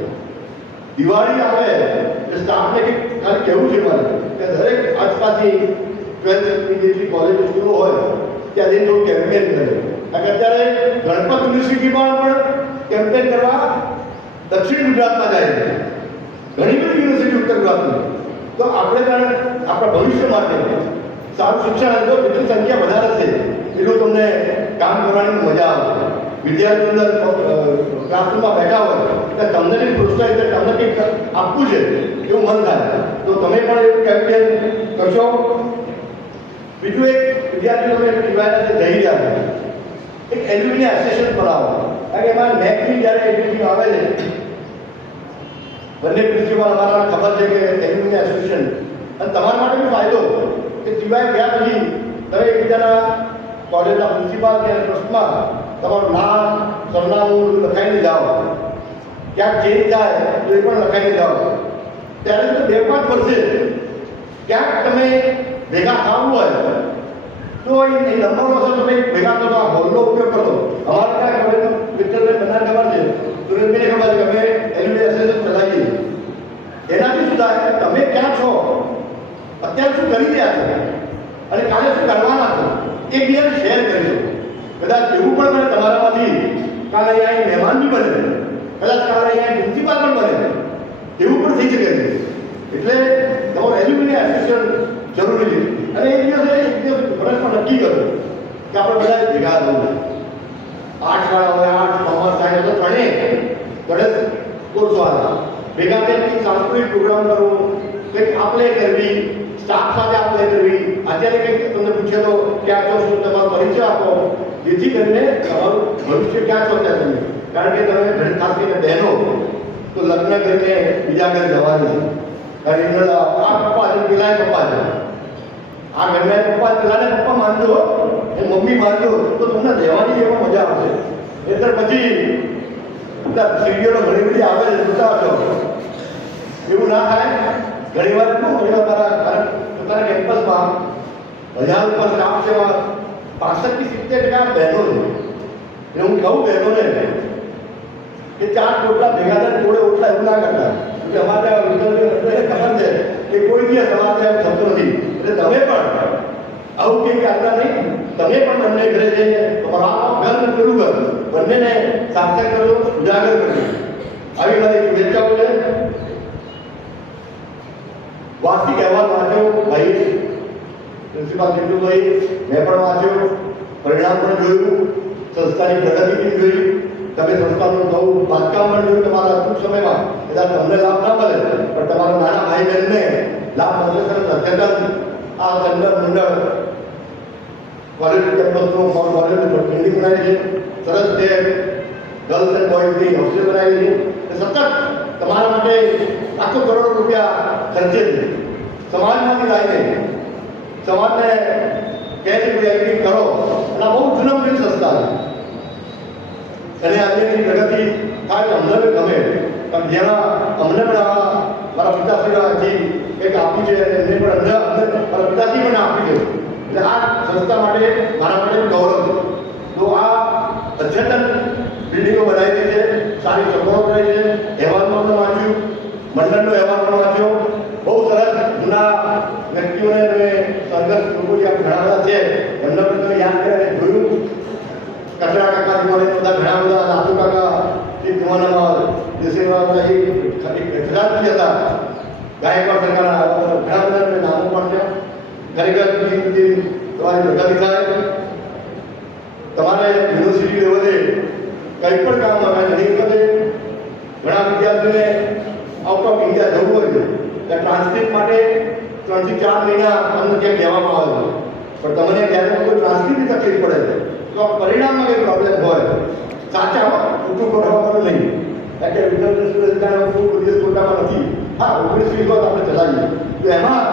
દિવાળી આવે એટલે સ્ટાફને કંઈક ખાલી કહેવું છે મારે કે દરેક આસપાસની 12th જેટલી કોલેજ સ્કૂલો હોય ત્યાં જઈને થોડું કેમ્પેન કરે. કારણ કે અત્યારે ગણપત યુનિવર્સિટીમાં પણ કેમ્પેન કરવા દક્ષિણ ગુજરાતમાં જાય છે, ઘણી બધી યુનિવર્સિટી ઉત્તર ગુજરાતની. તો આપણે પણ આપણા ભવિષ્ય માટે સારું શિક્ષણ આપો, જેટલી સંખ્યા વધારે છે એટલું તમને કામ કરવાની મજા આવશે. વિદ્યાર્થીઓ અંદર ક્લાસરૂમમાં બેઠા હોય એટલે તમને કંઈક પ્રોત્સાહિત તમને કંઈક આપવું છે એવું મન થાય. તો તમે પણ એવું કેમ્પેન કરશો. બીજું એક વિદ્યાર્થીઓ તમે ટીવાયના જઈ રહ્યા છે, એક એલ્યુમિનિયમ એસોસિએશન બનાવો. કારણ કે એમાં નેકની જ્યારે એલ્યુમિનિયમ આવે છે, બંને પ્રિન્સિપાલ અમારા ખબર છે કે એલ્યુમિનિયમ એસોસિએશન અને તમારા માટે બી ફાયદો કે ટીવાય ગયા પછી તમે એકબીજાના કોલેજના પ્રિન્સિપાલ કે ટ્રસ્ટમાં તમારું નામ સરનામું લખાઈને જાઓ. ક્યાંક ચેન્જ થાય તો એ પણ લખાઈને જાઓ. ત્યારે તો 2-5 વર્ષે ક્યાંક તમે ભેગા થવું હોય તો એ નંબરનો અસર તમે ભેગા થતો આ હોલનો ઉપયોગ કરો. અમારે ત્યાં કોલેજનો વિક્ટરભાઈ બધાને ખબર છે, સુરેશભાઈને ખબર છે કે અમે એલ્યુમિનિયમ એસોસિએશન ચલાવીએ. એનાથી શું થાય કે તમે ક્યાં છો, અત્યારે શું કરી રહ્યા છો અને કાલે શું કરવાના છો એ ક્લિયર શેર કરીશું. કદાચ એવું પણ બને તમારામાંથી કાલે અહીંયા મહેમાન બી બને, કદાચ કાલે અહીંયા પ્રિન્સિપાલ પણ બને, એવું પણ થઈ શકે છે. એટલે તમારું એલ્યુમિનિયમ એસોસિએશન જરૂરી છે. અને એક દિવસ વર્ષમાં નક્કી કરો કે આપણે બધા ભેગા થવું. 8 શાળા હોય, 8 કોમર્સ સાયન્સ તો ત્રણેય કોર્સો હતા. ભેગા થઈને સાંસ્કૃતિક પ્રોગ્રામ કરવો, કંઈક આપલે કરવી, સ્ટાફ સાથે આપલે કરવી. અત્યારે કંઈક તમને પૂછે તો ક્યાં છો, શું તમારો પરિચય આપો, જેથી કરીને તમારું ભવિષ્ય ક્યાં છો ત્યાં તમે. કારણ કે તમે ઘણી ખાસ કરીને બહેનો તો લગ્ન કરીને બીજા ઘરે જવાની છે. કારણ કે આ પપ્પા છે, પેલા પપ્પા છે, આ ઘરના પપ્પા પેલાને પપ્પા માનજો, એ મમ્મી માનજો તો તમને રહેવાની એમાં મજા આવશે. એટલે પછી સીડીઓનો ઘણી બધી આવે છે, જોતા છો એવું ના થાય. ઘણી વાર મારા પોતાના કેમ્પસમાં 1000 ઉપર સ્ટાફ છે, 65-70% બહેનો છે. એટલે હું કહું બહેનોને કે 4 ટોટલા ભેગા થાય, થોડે ઓટલા એવું ના કરતા. એટલે અમારે ખબર છે કે કોઈ દિવસ અમારે થતું નથી. એટલે તમે પણ આવું કંઈક કરતા નહીં. તમે પણ બંને ઘરે જઈને તમારા ઘર પેલું ઘર બંનેને સાર્થક કરો, ઉજાગર કરો. આવી મારી શુભેચ્છાઓ છે. વાર્ષિક અહેવાલ વાંચ્યો ભાઈ, પ્રિન્સિપાલ ચિંટુભાઈ, મેં પણ વાંચ્યો, પરિણામ પણ જોયું, સંસ્થાની પ્રગતિ પણ જોઈ. તમે સંસ્થાનું નવું બાંધકામ પણ જોયું તમારા ટૂંક સમયમાં. કદાચ તમને લાભ ના મળે પણ તમારા નાના ભાઈ બહેનને લાભ મળશે. સરસ અદ્યતન આ ચંદન મંડળ કોલેજ કેમ્પસનું કોલેજની બિલ્ડિંગ બનાવી છે, સરસ તે ગર્લ્સ એન્ડ બોયઝની હોસ્ટેલ બનાવી છે. સતત તમારા માટે લાખો કરોડો રૂપિયા ખર્ચે છે. સમાજમાંથી લાવીને સમાજને કહે છે કે એક્ટિંગ કરો. અને બહુ જૂનામૂની સંસ્થા છે અને આજની પ્રગતિ થાય અમને બી ગમે. પણ જેમાં અમને પણ મારા પિતાશ્રીથી કંઈક આપ્યું છે અને એમને પણ મારા પિતાશ્રી મને આપ્યું છે. એટલે આ સંસ્થા માટે મારા માટે ગૌરવ છે. તો આ અદ્યતન બિલ્ડિંગો બનાવી છે, સારી સગવડો કરી છે. અહેવાલમાં પણ વાંચ્યું, મંડળનો અહેવાલ પણ વાંચ્યો. બહુ સરસ જૂના વ્યક્તિઓને તમે સંઘર્ષ લોકો જે ઘણા બધા છે એમને પણ તમે યાદ કરીને જોયું. કચરા કાકાથી મળે બધા ઘણા બધા નાથુ કાકા એ જમાનામાં દેશેવાળા ગુજરાતથી હતા. ગાયકવાડ સરકારના ઘણા બધા નામો પણ છે. ખરેખર તમારી પ્રગતિ થાય. તમારે યુનિવર્સિટી લેવલે કંઈ પણ કામ આવે ઘણી વખતે ઘણા વિદ્યાર્થીઓને આઉટ ઓફ ઇન્ડિયા જવું હોય છે એટલે ટ્રાન્સક્રિપ્ટ માટે 3 થી 4 મહિના તમને ત્યાં કહેવામાં આવે છે. પણ તમને ક્યારેક કોઈ ટ્રાન્સક્રિપ્ટની તકલીફ પડે છે તો આ પરિણામમાં કંઈ પ્રોબ્લેમ હોય સાચા ઊંચું ગોઠવવાનું નહીં. કારણ કે વિદ્યાર્થી કોઈ દિવસ ખોટામાં નથી. હા 19 વીસ આપણે ચલાવીએ તો એમાં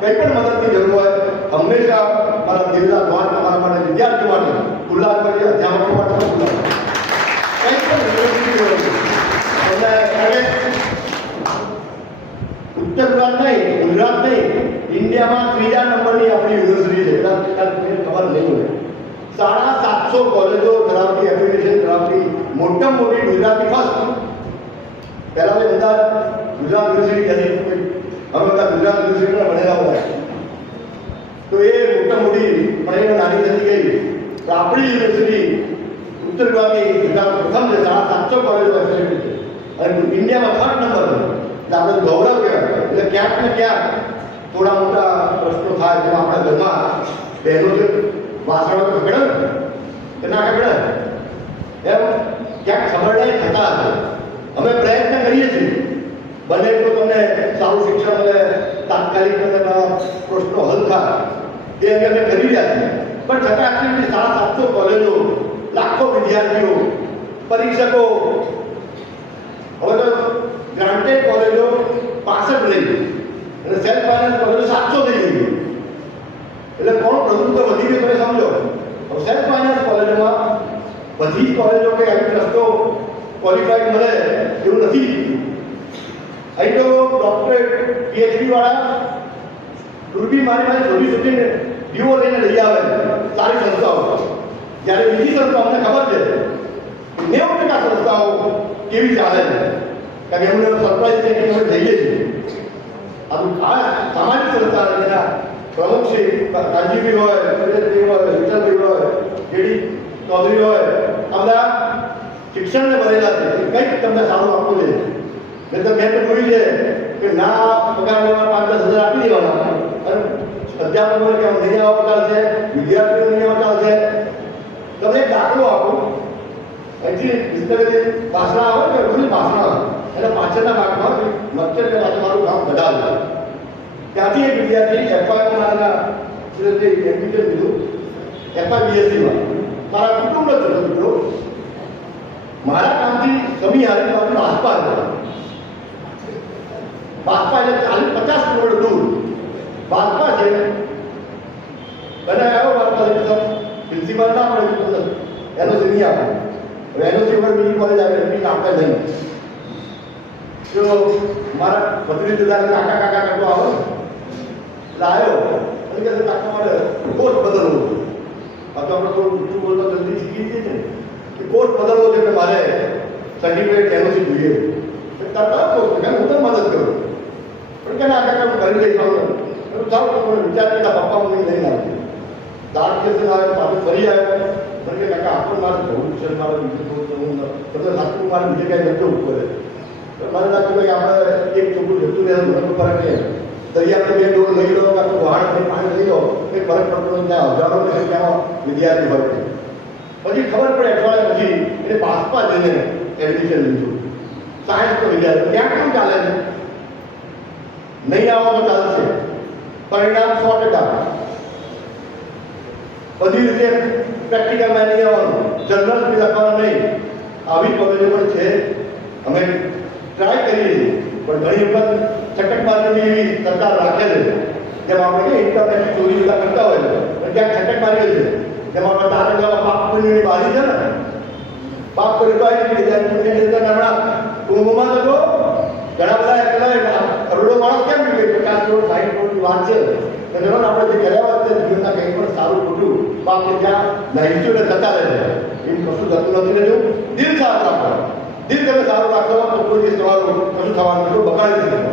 કંઈ પણ મદદની જરૂર હોય હંમેશા મારા દિલના દ્વાર તમારા માટે વિદ્યાર્થીઓ માટે ખુલ્લા કરીએ, અધ્યાપકો માટે પણ ખુલ્લા. કંઈ પણ ઉત્તર ગુજરાત નહીં, ગુજરાત નહીં, ઇન્ડિયામાં 3જા નંબરની આપણી યુનિવર્સિટી છે. ખબર નહીં હોય. 750 કોલેજો ધરાવતી, એપ્લિકેશન ધરાવતી મોટામાં મોટી ગુજરાતની ફર્સ્ટ. પહેલા અમદાવાદ ગુજરાત યુનિવર્સિટી હતી, હવે બધા ગુજરાત યુનિવર્સિટીમાં ભણેલા હોય તો એ મોટા મોટી પણ એ નાની નથી ગઈ. તો આપણી યુનિવર્સિટી ઉત્તર ગુજરાતની ગુજરાત પ્રથમ છે, 750 કોલેજો એફિલિએટેડ છે અને ઇન્ડિયામાં 3rd નંબર છે. એટલે આપણે ગૌરવ કહેવાય. એટલે ક્યાંક ને ક્યાંક થોડા મોટા પ્રશ્નો થાય જેમાં આપણા ઘરમાં બહેનો છે વાસણો તો ખગડે કે ના ખગડે એમ ક્યાંક ખબરદારી થતા હશે. અમે પ્રયત્ન કરીએ છીએ બને એટલું તમને સારું શિક્ષણ મળે, તાત્કાલિક તમને પ્રશ્નો હલ થાય એ અંગે અમે કરી રહ્યા છીએ. પણ છતાં આટલી બધી 750 કોલેજો, લાખો વિદ્યાર્થીઓ, પરીક્ષકો, હવે તો ગ્રાન્ટેડ કોલેજો 65 રહી અને સેલ્ફ ફાઇનાન્સ કોલેજો 700 થઈ ગઈ. એટલે કોણ પ્રભુત્વ વધી ગયું તમે સમજો. હવે સેલ્ફ ફાઇનાન્સ કોલેજોમાં બધી જ કોલેજો કે આવી રસ્તો ક્વોલિફાઈડ મળે એવું નથી. અહીં તો ડોક્ટરેટ પીએચડી વાળા દૂરબીન મારી શોધીને ડીઓ લઈને લઈ આવે સારી સંસ્થાઓ. જ્યારે બીજી સંસ્થાઓ અમને ખબર છે 90% સંસ્થાઓ કેવી ચાલે છે કારણ કે એમને સરપ્રાઈઝ છે કે અમે જઈએ છીએ. આ ખાસ સામાજિક સંસ્થા જેના પ્રમુખ શ્રી કાનજીભાઈ હોય, સુરેશભાઈ હોય, વિઠ્ઠલભાઈ હોય, જેડી ચૌધરી હોય, આ બધા શિક્ષણને ભરેલા છે કે કંઈક તમને સારું આપવું છે. નહીં તો મેં તો જોયું છે કે ના પગાર લેવા 5-10 હજાર આપી દેવાના અને અધ્યાપકોને કે નહીં આવવા ચાલશે, વિદ્યાર્થીઓને નહીં આવવા ચાલશે. તમને એક દાખલો આપું. અહીંથી વિસ્તારથી ભાષણા આવે ને રોજ ભાષણા આવે એટલે પાછળના ભાગમાં મચ્છર કે પાછળ મારું ગામ ગડાલ છે. ત્યાંથી એક વિદ્યાર્થી એફઆઈમાં એડમિશન લીધું FIBSCમાં. મારા કુટુંબ જ હતો મિત્રો. મારા કામથી સમી હારી બાજુ બાસ્પા હતા. બાસ્પા એટલે 40-50 કિલોમીટર દૂર બાસ્પા છે. અને આવ્યો બાસ્પા પ્રિન્સિપાલ ના પડે એનઓસી નહીં આપે. હવે એનઓસી પર બીજી કોલેજ આવે એમની આપતા નહીં. તો મારા ભત્રીજ દાદા કાકા કરતો આવો એટલે આવ્યો અને કહે કાકા મારે કોર્સ બદલવો છે. આ તો આપણે થોડું ઊંચું બોલતો જલ્દી શીખી જઈએ છે કે કોર્સ બદલવો છે કે મારે સર્ટિફિકેટ એનઓસી જોઈએ. કરતા કોર્સ હું તો મદદ કરું પણ કે ના કાકા હું કરી લઈશ. સારું મને વિચાર કે પપ્પા મને લઈને આવશે. દાળ કેસે આવ્યો પાછું ફરી આવ્યો મને કે કાકા આપણને મારે જવું છે, મારે બીજું જવું તમને સાચું મારે બીજે કાંઈ જતું પડે. મને લાગ્યું કે આપણે એક છોકરું જતું રહે મને ફરક નહીં. દરિયા બે ડોલ લઈ લો કાં વહાણથી પાણી લઈ લો કંઈ ફરક પડતો નહીં. ત્યાં હજારો ની સંખ્યામાં વિદ્યાર્થી હોય છે. પછી ખબર પડે અઠવાડિયા પછી એને બાસ્પા જઈને એડમિશન લીધું. સાયન્સનો વિદ્યાર્થી ત્યાં કેવું ચાલે છે? નહીં આવો તો ચાલશે, પરિણામ 100%. બધી રીતે પ્રેક્ટિકલમાં નહીં આવવાનું, જનરલ બી લખવાનું નહીં. આવી કોલેજો પણ છે. અમે ટ્રાય કરીએ છીએ પણ ઘણી વખત છટકબાજી એવી સરકાર રાખે છે. જેમ આપણે ઇન્ટરનેટ ચોરી બધા કરતા હોય છે પણ ક્યાંક છટકબાજી છે. જેમ આપણે તારકવાળા પાક પુણ્યની બારી છે ને, પાક પુણ્ય હમણાં કુંભમાં તો ઘણા બધા એટલા કરોડો માણસ કેમ જોઈએ 50 કરોડ 60 કરોડની વાત છે. તો આપણે જે કર્યા હોય તે જીવનના કંઈ પણ સારું ખોટું આપણે ત્યાં નાહીશું ને થતા રહે છે. એમ કશું થતું નથી રહેતું. દિલ સારું રાખો. દિલ તમે સારું રાખો તો કોઈ દિવસ તમારું કશું થવાનું નથી, બગાડી નથી.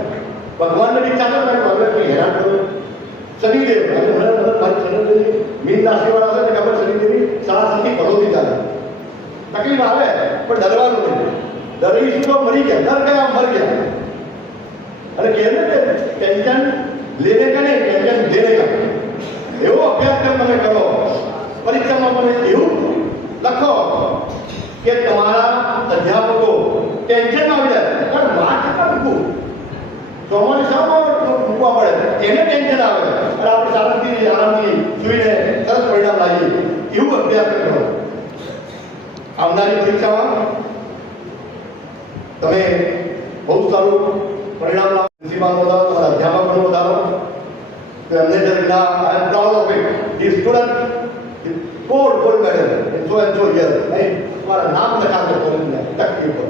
ભગવાનને બી ચાલો ને હવે કંઈ હેરાન કરો. શનિદેવ શનિદેવ મીન રાશિવાળા છે ને ખબર શનિદેવની સારાથી પરોથી ચાલે. તકલીફ આવે પણ ડરવાનું નહીં. ડરીશું તો મરી ગયા, ડર ગયા મર ગયા. અને કહે ને કે ટેન્શન લેને કા નહીં, ટેન્શન દેને કા. એવો અભ્યાસક્રમ તમે કરો, પરીક્ષામાં તમે એવું લખો કે તમારા અધ્યાપકો ટેન્શનમાં આવી જાય. કારણ વાત કેટલા મૂકવું ચોમાની શામાં મૂકવા પડે એને ટેન્શન આવે અને આપણે શાંતિથી આરામથી સુઈને સરસ પરિણામ લાવીએ. એવું અભ્યાસક્રમ કરો. આવનારી પરીક્ષામાં તમે બહુ સારું પરિણામ લાવો. પ્રિન્સિપાલનો વધારો, તમારા અધ્યાપકોનો વધારો. તો એમને જયારે ના I am proud of it. The student gold medal in so and so year. નહીં તમારા નામ લખાશે કોલેજના તકતી ઉપર.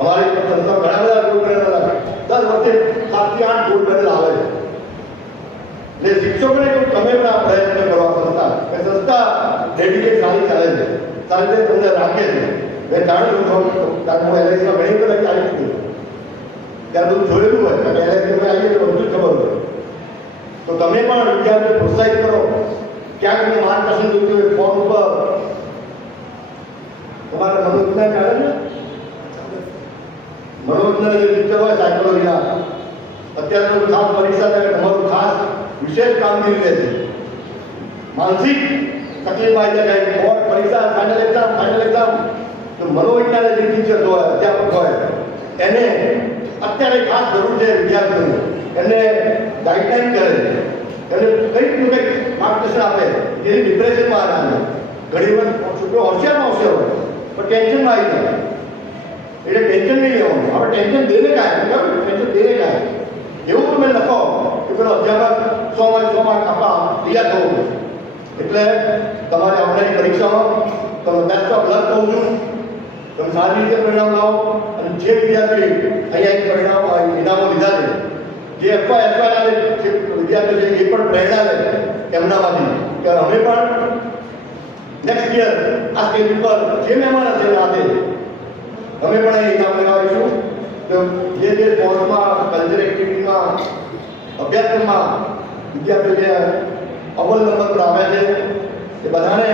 અમારી સંસ્થા ઘણા બધા ગોલ્ડ મેડલ આવે. દર વર્ષે 7 થી 8 ગોલ્ડ મેડલ આવે છે. એટલે શિક્ષકોને કહું તમે પણ આ પ્રયત્ન કરવા સંસ્થા એ સંસ્થા ડેડિકેટ સારી ચાલે છે, સારી રીતે તમને રાખે છે. મેં જાણ્યું કારણ હું એલઆઈસીમાં ઘણી વખત આવી હતી ત્યારે બધું જોયેલું હોય. LIC આવીએ તો બધું જ ખબર હોય. ક્યાંક તમને માર્ગદર્શન જોઈતું હોય ફોન ઉપર તમારે મનોવિજ્ઞાન ચાલે છે. મનોવિજ્ઞાન જે ટીચર હોય સાયકોલોજીના અત્યારે તો ખાસ પરીક્ષા થાય તમારું ખાસ વિશેષ કામગીરી રહે છે. માનસિક તકલીફ આવી જાય બોર્ડ પરીક્ષા ફાઇનલ એક્ઝામ તો મનોવિજ્ઞાન જે ટીચર હોય અધ્યાપક હોય એને અત્યારે ખાસ જરૂર છે વિદ્યાર્થીઓને. એને ગાઈડલાઈન કરે, એને કંઈક ને કંઈક માર્ગદર્શન આપે જેથી ડિપ્રેશનમાં આવે. ઘણી વાર છોકરો હોશિયારમાં હોશિયાર હોય પણ ટેન્શનમાં આવી જાય એટલે ટેન્શન નહીં લેવાનું. આપણે ટેન્શન દેને કાંઈ ટેન્શન દેને કાંઈ એવું તમે લખો કે પેલો અધ્યાપક 100 માર્ક આપવા તૈયાર થવું. એટલે તમારે આવનારી પરીક્ષામાં તમે બેસ્ટ ઓફ લક કહું છું. તમે સારી રીતે પરિણામ લાવો અને જે વિદ્યાર્થી અહીંયા પરિણામ ઇનામો લીધા છે જે એફવાય જે વિદ્યાર્થીઓ છે એ પણ પ્રેરણા લે એમનામાંથી કે અમે પણ નેક્સ્ટ યર આ સ્ટેજ ઉપર જે મહેમાન હશે રાતે અમે પણ અહીં ઇનામ લગાવીશું. તો જે સ્પોર્ટ્સમાં કલ્ચર એક્ટિવિટીમાં અભ્યાસક્રમમાં વિદ્યાર્થીઓ જે અવ્વલ નંબર પર આવે છે એ બધાને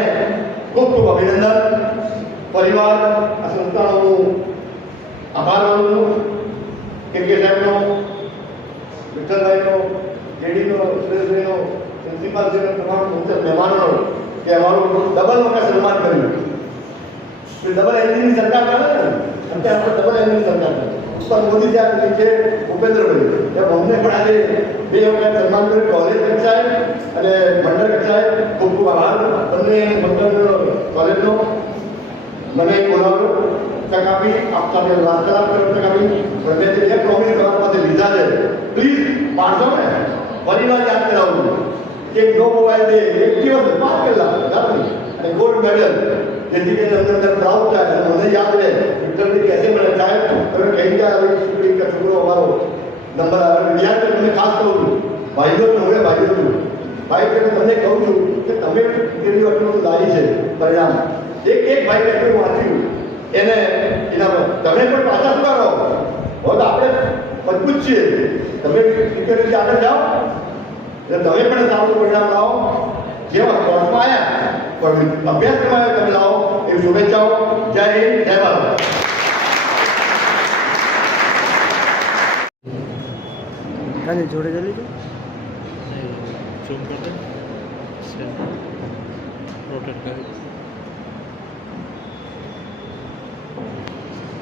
ખૂબ ખૂબ અભિનંદન. પરિવાર આ સંસ્થાનો હું આભાર માનું છું. કે સાહેબનો, વિઠ્ઠલભાઈનો, જેડીનો, સુરેશભાઈનો, પ્રિન્સિપાલશ્રીનો, તમામ મહેમાનોનો કે અમારું ડબલ વખત સન્માન કર્યું. ડબલ એન્જિનની સરકાર કરે ને અત્યારે આપણે ડબલ એન્જિનની સરકાર કરે ઉપર મોદી ત્યાં છે ભૂપેન્દ્રભાઈ એમ અમને પણ આજે 2 વખત સન્માન કર્યું કોલેજ કક્ષાએ અને મંડળ કક્ષાએ. ખૂબ ખૂબ આભાર તમને કોલેજનો મને બોલાવ્યો તક આપી આપ સાથે વાર્તાલાપ કરવા તક આપી. પણ મેં જે પ્રોમિસ તમારા પાસે લીધા છે પ્લીઝ પાડશો ને. પરિવાર યાદ કરાવું એક નો મોબાઈલ ડે 1 દિવસ 5 કલાક બરાબર અને ગોલ્ડ મેડલ જેથી કરીને અંદર પ્રાઉડ થાય અને મને યાદ રહે વિક્ટરજી કેસે મને સાહેબ તમે કહી ગયા હવે છોકરો અમારો નંબર આવે. વિદ્યાર્થીઓ તમને ખાસ કહું છું ભાઈઓ છું હવે ભાઈઓ છું ભાઈ કે તમને કહું છું કે તમે કેટલી આટલું લાવી છે પરિણામ એક ભાઈ એટલું વાંચ્યું એને એના તમે પણ પાછા શું કરો હવે તો આપણે મજબૂત છીએ. તમે ક્રિકેટથી આગળ જાઓ એટલે તમે પણ સારું પરિણામ લાવો. જેવા સ્પોર્ટ્સમાં આવ્યા પણ અભ્યાસક્રમ આવ્યો તમે લાવો એવી શુભેચ્છાઓ. જય હિન્દ, જય ભારત. જોડે જલ્દી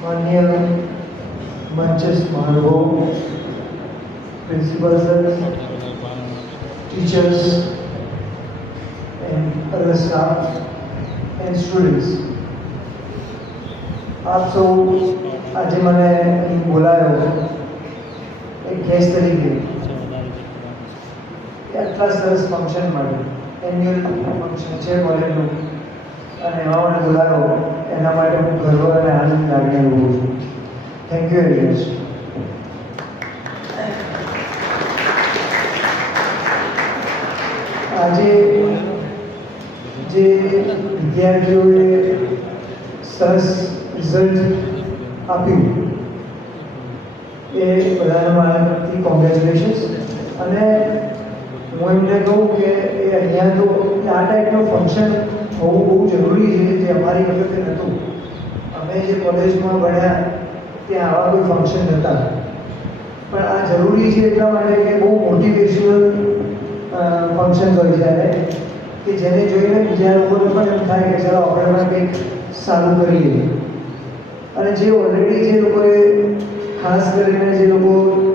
माननीय मंचस्थ महानुभाव, principal sir, teachers and other staff and students, आप सब आज मैंने बोलायो एक गेस्ट तरीके આટલા સરસ ફંક્શન માટે એન્યુઅલ ફંક્શન છે કોલેજનું અને એમાં મને બોલાવ્યો એના માટે હું ગર્વ અને આનંદ લાગણી અનુભવું છું. Thank you very much. આજે જે વિદ્યાર્થીઓએ સરસ રિઝલ્ટ આપ્યું એ બધાને મારાથી કોંગ્રેચ્યુલેશન્સ. અને હું એમને કહું કે એ અહીંયા તો આ ટાઈપનું ફંક્શન હોવું બહુ જરૂરી છે જે અમારી વખતે નહોતું. અમે જે કોલેજમાં ભણ્યા ત્યાં આવા કોઈ ફંક્શન નહોતા પણ આ જરૂરી છે એટલા માટે કે બહુ મોટિવેશનલ ફંક્શન હોય છે કે જેને જોઈને બીજા લોકોને પણ એમ થાય કે ચાલો આપણે પણ કંઈક સારું કરીએ. અને જે ઓલરેડી જે લોકોએ ખાસ કરીને જે લોકો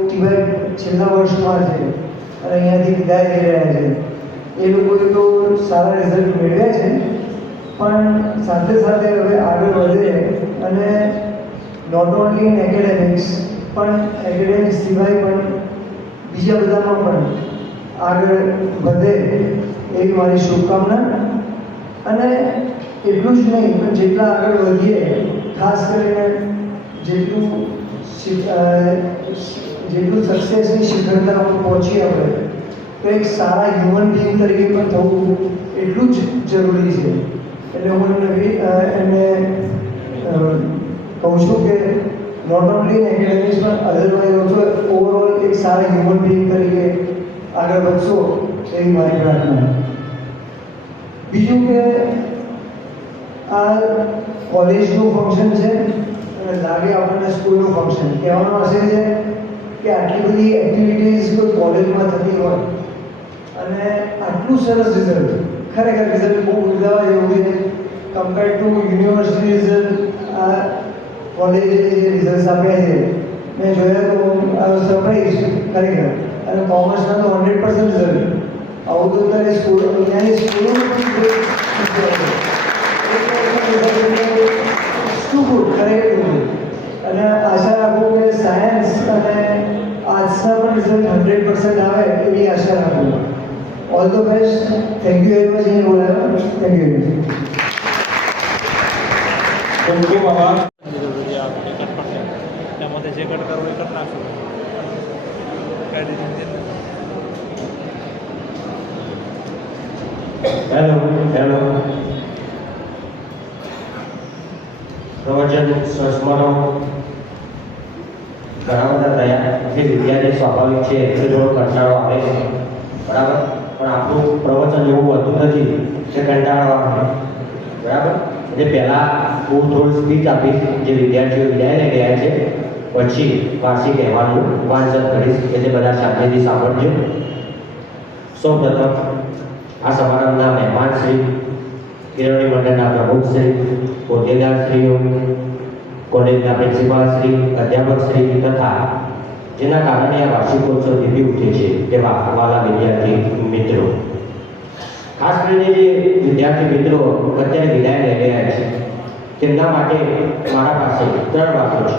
ટીવાય છેલ્લા વર્ષમાં છે અને અહીંયાથી વિદાય લઈ રહ્યા છે એ લોકોએ તો સારા રિઝલ્ટ મેળવ્યા છે પણ સાથે સાથે હવે આગળ વધે અને નોટ ઓનલી ઇન એકેડેમિક્સ પણ એકેડેમિક્સ સિવાય પણ બીજા બધામાં પણ આગળ વધે એવી મારી શુભકામના. અને એટલું જ નહીં પણ જેટલા આગળ વધીએ ખાસ કરીને જેટલું સક્સેસની શિખરતા ઉપર પહોંચીએ આપણે તો એક સારા હ્યુમન બિંગ તરીકે પણ થવું એટલું જ જરૂરી છે. એટલે હું એમને કહું છું કે નોટ ઓનલી ઇન એકેડેમિક્સ પણ અધરવાઇઝ ઓલ્સો ઓવરઓલ એક સારા હ્યુમન બિંગ તરીકે આગળ વધશો એવી મારી પ્રાર્થના. બીજું કે આ કોલેજનું ફંક્શન છે અને લાગે આપણને સ્કૂલનું ફંક્શન. કહેવાનો આશય છે કે આટલી બધી એક્ટિવિટીઝ કોઈ કોલેજમાં થતી હોય અને આટલું સરસ રિઝલ્ટ, ખરેખર રિઝલ્ટ બહુ ઉદાવા જેવું છે કમ્પેર ટુ યુનિવર્સિટી રિઝલ્ટ. આ કોલેજે જે રિઝલ્ટ આપ્યા છે મેં જોયા તો સરપ્રાઈઝ ખરેખર. અને કોમર્સના તો 100% રિઝલ્ટ. આવું તો અત્યારે સ્કૂલ અહીંયાની સ્કૂલો ગુડ ખરેખર. અને આશા રાખું કે સાયન્સ અને આર્ટ્સના પણ રિઝલ્ટ 100% આવે એવી આશા રાખું. All the best. Thank you very much. અહીં બોલાવ્યો. Thank you very much. ખૂબ ખૂબ આભાર. त्यामध्ये जे कट करतो कट नाखू काय હેલો પ્રવચન સંસ્મરણો ઘણા બધા થયા. જે વિદ્યાર્થી સ્વાભાવિક છે એટલે થોડો કંટાળો આવે છે, બરાબર. પણ આપણું પ્રવચન એવું હોતું નથી કે કંટાળો આવે, બરાબર. એટલે પહેલાં હું થોડું સ્પીચ આપીશ જે વિદ્યાર્થીઓ વિદાય લઈ ગયા છે, પછી વાર્ષિક અહેવાલનું વાંચન કરીશ એટલે બધા શાંતિથી સાંભળજો. સૌ પ્રથમ આ સમારંભના મહેમાન શ્રી, કેળવણી મંડળના પ્રમુખ શ્રી, હોદ્દેદારશ્રીઓ, કોલેજના પ્રિન્સિપાલ શ્રી, અધ્યાપક શ્રી તથા જેના કારણે આ વાર્ષિકોત્સવ દીપી ઉઠે છે તેવા વાલા વિદ્યાર્થી મિત્રો, ખાસ કરીને જે વિદ્યાર્થી મિત્રો અત્યારે વિદાય લઈ રહ્યા છે તેમના માટે મારા પાસે 3 વાતો છે.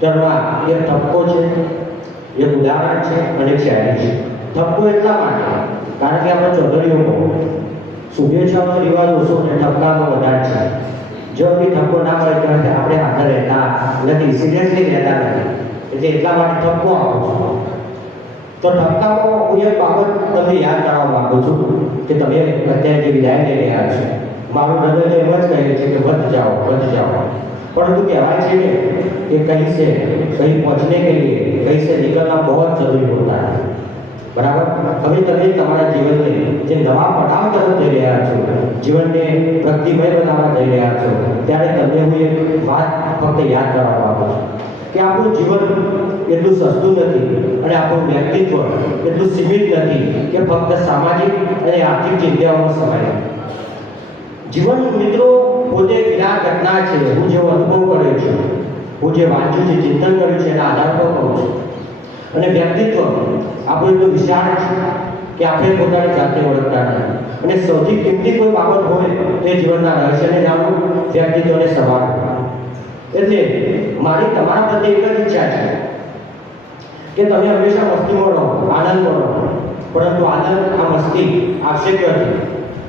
3માં એક ઠપકો છે, એક ઉદાહરણ છે અને એક શાયરી છે. ઠપકો એટલા માટે કારણ કે આપણે ચૌધરીઓમાં શુભેચ્છાનો રિવાજ ઓછો અને ઠપકાનો વધારે છે. જો બી ઠપકો ના મળે તો આપણે હાજર રહેતા નથી, સિરિયસલી રહેતા નથી, એટલે એટલા માટે ઠપકો આપું છું. તો ઠપકામાં હું એક બાબત તમને યાદ કરાવવા માંગુ છું કે તમે અત્યારે જે વિદાય લઈ રહ્યા છો, મારું હૃદય તો એમ જ કહે છે કે વધ જાઓ. પરંતુ કહેવાય છે કે કहीं से कहीं पहुंचने के लिए कहीं से निकलना बहुत जरूरी होता है, बराबर. હવે તમે તમારા જીવનને જે નવા પડાવ તરફ જઈ રહ્યા છો, જીવનને પ્રગતિમય બનાવવા જઈ રહ્યા છો, ત્યારે તમને હું એક વાત ફક્ત યાદ કરાવવા માંગુ છું કે આપણું જીવન એટલું સસ્તું નથી અને આપણું વ્યક્તિત્વ એટલું સીમિત નથી કે ફક્ત સામાજિક અને આર્થિક ચિંતાઓમાં સમાય. જીવન મિત્રો પોતે વિરાટ ઘટના છે. હું જે અનુભવ કર્યો છું, હું જે વાંચ્યું છે, ચિંતન કર્યું છે એના આધાર પર કહું છું. અને વ્યક્તિત્વ આપણું એટલું વિશાળ છે કે આપણે પોતાની જાતે ઓળખતા નથી. અને સૌથી કિંમતી કોઈ બાબત હોય તે જીવનના રહસ્યને જાણવું, વ્યક્તિત્વને સંભાળવું. એટલે મારી તમારા પ્રત્યે એક જ ઈચ્છા છે કે તમે હંમેશા મસ્તીમાં રહો, આનંદમાં રહો. પરંતુ આનંદ આ મસ્તી આવશે ક્યાંથી?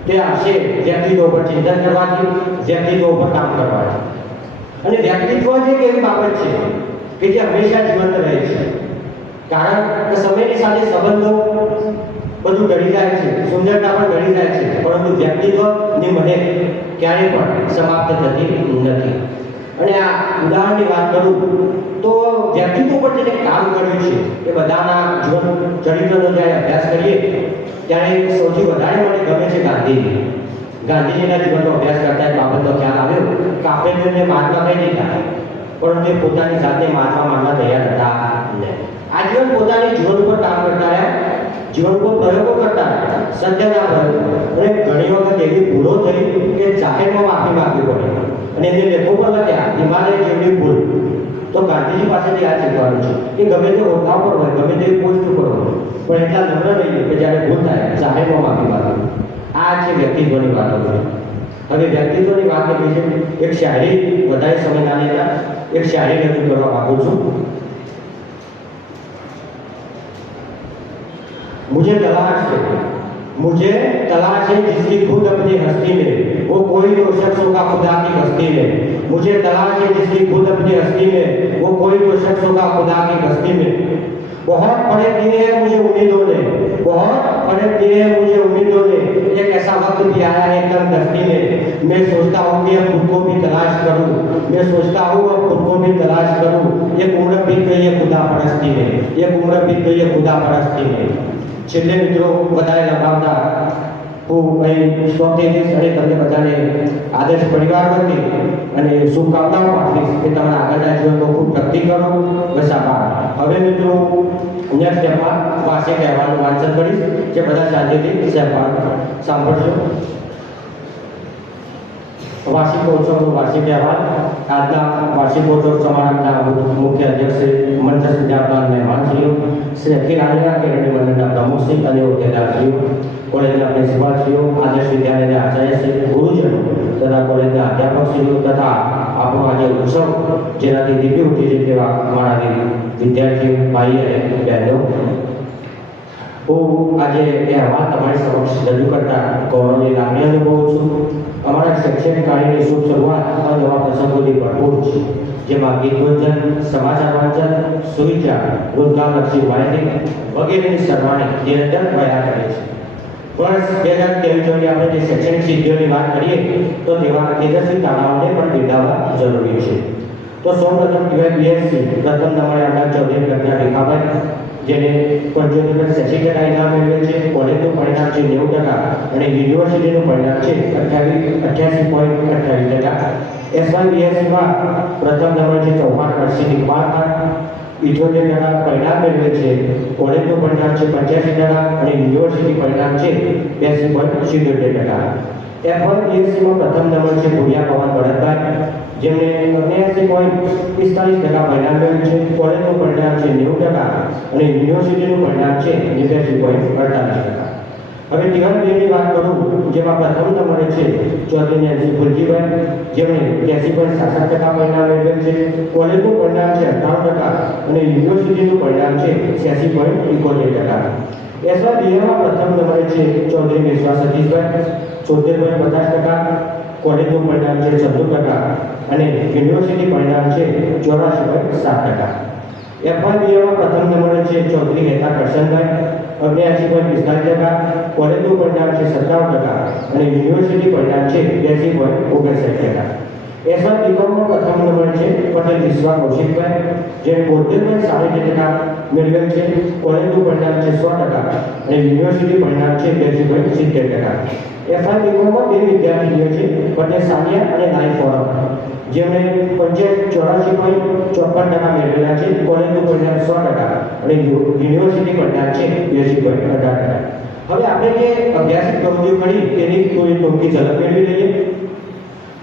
તે આવશે વ્યક્તિત્વ ઉપર ચિંતન કરવાથી, વ્યક્તિત્વ ઉપર કામ કરવાથી. અને વ્યક્તિત્વ જ એક એવી બાબત છે કે જે હંમેશા જીવંત રહે છે. કારણ કે સમયની સાથે સંબંધો બધું ઘડી જાય છે, સુંદરતા પણ ઘડી જાય છે, પરંતુ વ્યક્તિત્વની મને ક્યારેય પણ સમાપ્ત થતી નથી. અને આ ઉદાહરણની વાત કરું તો વ્યક્તિત્વ પર જેને કામ કર્યું છે એ બધાના જીવન ચરિત્રનો જ્યારે અભ્યાસ કરીએ ત્યારે સૌથી વધારે મને ગમે છે ગાંધીજી. ગાંધીજીના જીવનનો અભ્યાસ કરતા એક બાબતનો ખ્યાલ આવ્યો કે આપણે તેમને મહાત્મા કહી દીધા, પરંતુ એ પોતાની જાતને મહાત્મા માનવા તૈયાર હતા નહીં. આજીવન પોતાની જીવન ઉપર કામ કરતા રહ્યા, જીવન ઉપર પ્રયોગો કરતા રહ્યા, સત્યના પ્રયોગો. અને ઘણી વખત એવી ભૂલો થઈ કે જાહેરમાં માફી માંગવી પડી. અને એને લેખો પર લખ્યા હિમાલય જેવડી ભૂલ. તો ગાંધીજી પાસેથી આ શીખવાનું છે કે ગમે તે હોદ્દા પર હોય, ગમે તે પોસ્ટ ઉપર હોય, પણ એટલા નમ્ર રહીએ કે જ્યારે ભૂલ થાય જાહેરમાં માફી માંગવી. આ છે વ્યક્તિત્વની વાતો. હવે વ્યક્તિત્વની વાત કરી છે. એક શાયરી વધારે સમય ના લેતા એક શાયરી રજૂ કરવા માંગુ છું. मुझे तलाश है जिसकी खुद अपनी हस्ती में वो कोई तो शख्स होगा खुदा की हस्ती में. मुझे तलाश है जिसकी खुद अपनी हस्ती में वो कोई तो शख्स होगा खुदा की हस्ती में. बहुत बड़े दिए हैं मुझे उम्मीदों ने, बहुत बड़े दिए हैं मुझे उम्मीदों ने. एक ऐसा वक्त भी आया है तंग दस्ती में. मैं सोचता हूँ कि अब खुद को भी तलाश करूँ, मैं सोचता हूँ अब खुद को भी तलाश करूँ. एक उम्र बीत गई है खुदा परस्ती में, एक उम्र बीत गई है खुदा परस्ती में. છેલ્લે મિત્રો વધારે લંબાવતા હું અહીં સ્ટોપ થઈ જઈશ અને તમને બધાને આદર્શ પરિવાર વતી અને શુભકામનાઓ પાઠવીશ કે તમારા આગળના જીવનમાં ખૂબ પ્રગતિ કરો. બસ આભાર. હવે મિત્રો નેક્સ્ટ સ્ટેપમાં વાર્ષિક અહેવાલનું વાંચન કરીશ, જે બધા શાંતિથી સાંભળશો. વાર્ષિક મહોત્સવનો વાર્ષિક અહેવાલ. આજના વાર્ષિક મહોત્સવ સમારંભના મુખ્ય અધ્યક્ષ શ્રી મંચ સજાવનાર મહેમાનશ્રીઓ, શ્રી અખિલ આંધ્રા કેળવણી મંડળના પ્રમુખશ્રી અને હોદ્દેદારશ્રીઓ, કોલેજના પ્રિન્સિપાલશ્રીઓ, આદર્શ વિદ્યાલયના આચાર્યશ્રી, ગુરુજનો તથા કોલેજના અધ્યાપકશ્રીઓ તથા આપણો આજે ઉત્સવ જેનાથી દીપી ઉઠી છે તેવા અમારા વિદ્યાર્થીઓ, ભાઈ અને બહેનો, હું આજે એ અહેવાલ તમારી સમક્ષ રજૂ કરતા ગૌરવની લાગણી અનુભવું છું. અમારા શૈક્ષણિક કાર્યની શુભ શરૂઆત નવા પ્રસંગોથી ભરપૂર છે, જેમાં ગીત ગુંજન, સમાચાર વાંચન, સુવિચાર, રોજગારલક્ષી માહિતી વગેરેની સરવાણી નિરંતર પ્રયાસ કરે છે. વર્ષ 2023 આપણે જે શૈક્ષણિક સિદ્ધિઓની વાત કરીએ તો તેવા તેજસ્વી તારાઓને પણ બિરદાવવા જરૂરી છે. તો સૌપ્રથમ BSc પ્રથમ નંબરે આપણા ચૌધરી પ્રજ્ઞા રેખાભાઈ, જેને 75% શૈક્ષણિક ઇનામ મેળવેલ છે. કોલેજનું પરિણામ છે 90% અને યુનિવર્સિટીનું પરિણામ છે 88.28%. SYBScમાં પ્રથમ નંબર છે ચૌહાણ હર્ષિની પાલખાન, 78% પરિણામ મેળવેલ છે. કોલેજનું પરિણામ છે 85% અને યુનિવર્સિટી પરિણામ છે 82.77%. F1BScમાં પ્રથમ નંબર છે ભૂરિયા પવન ભરતભાઈ, જેમણે 79.45% પરિણામ મેળવ્યું છે. કોલેજનું પરિણામ છે 90% અને યુનિવર્સિટીનું પરિણામ છે 89.48%. હવે T1ની વાત કરું, જેમાં પ્રથમ નંબરે છે ચૌધરી નેન્સી ફુલજીભાઈ, જેમણે 83.67% પરિણામ મેળવેલ છે. કોલેજનું પરિણામ છે 58% અને યુનિવર્સિટીનું પરિણામ છે 86.71%. SYBમાં પ્રથમ નંબરે છે ચૌધરી વિશ્વાસ સતીશભાઈ, 76.50%. કોલેજનું પરિણામ છે 96% અને યુનિવર્સિટી પરિણામ છે 84.7%. F1Bમાં પ્રથમ નંબરે છે ચૌધરી હેતા કરશનભાઈ, 79.45%. કોલેજનું પરિણામ છે 57% અને યુનિવર્સિટી પરિણામ છે 82.59%. SYBમાં પ્રથમ નંબર છે પટેલ વિશ્વા કૌશિકભાઈ, જે 72.60% મેળવેલ છે. કોલેજનું પરિણામ છે 100% અને યુનિવર્સિટી પરિણામ છે 82.70%. FYBમાં બે વિદ્યાર્થીઓ છે પટેલ સાનિયા અને નાઈ ફોરમ, જેમણે 84.54% મેળવેલા છે. કોલેજનું પરિણામ 100% અને યુનિવર્સિટી પરિણામ છે 82.18%. હવે આપણે જે અભ્યાસિક પ્રવૃત્તિઓ કરી તેની થોડી ટૂંકી ઝલક મેળવી લઈએ.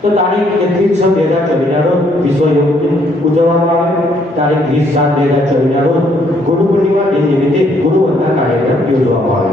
તો તારીખ 31/6/2024 રોજ વિશ્વ યોગ દિન ઉજવવામાં આવે. તારીખ 20/7/2024 રોજ ગુરુ પૂર્ણિમા દિન નિમિત્તે ગુરુ વંદના કાર્યક્રમ યોજવામાં આવે.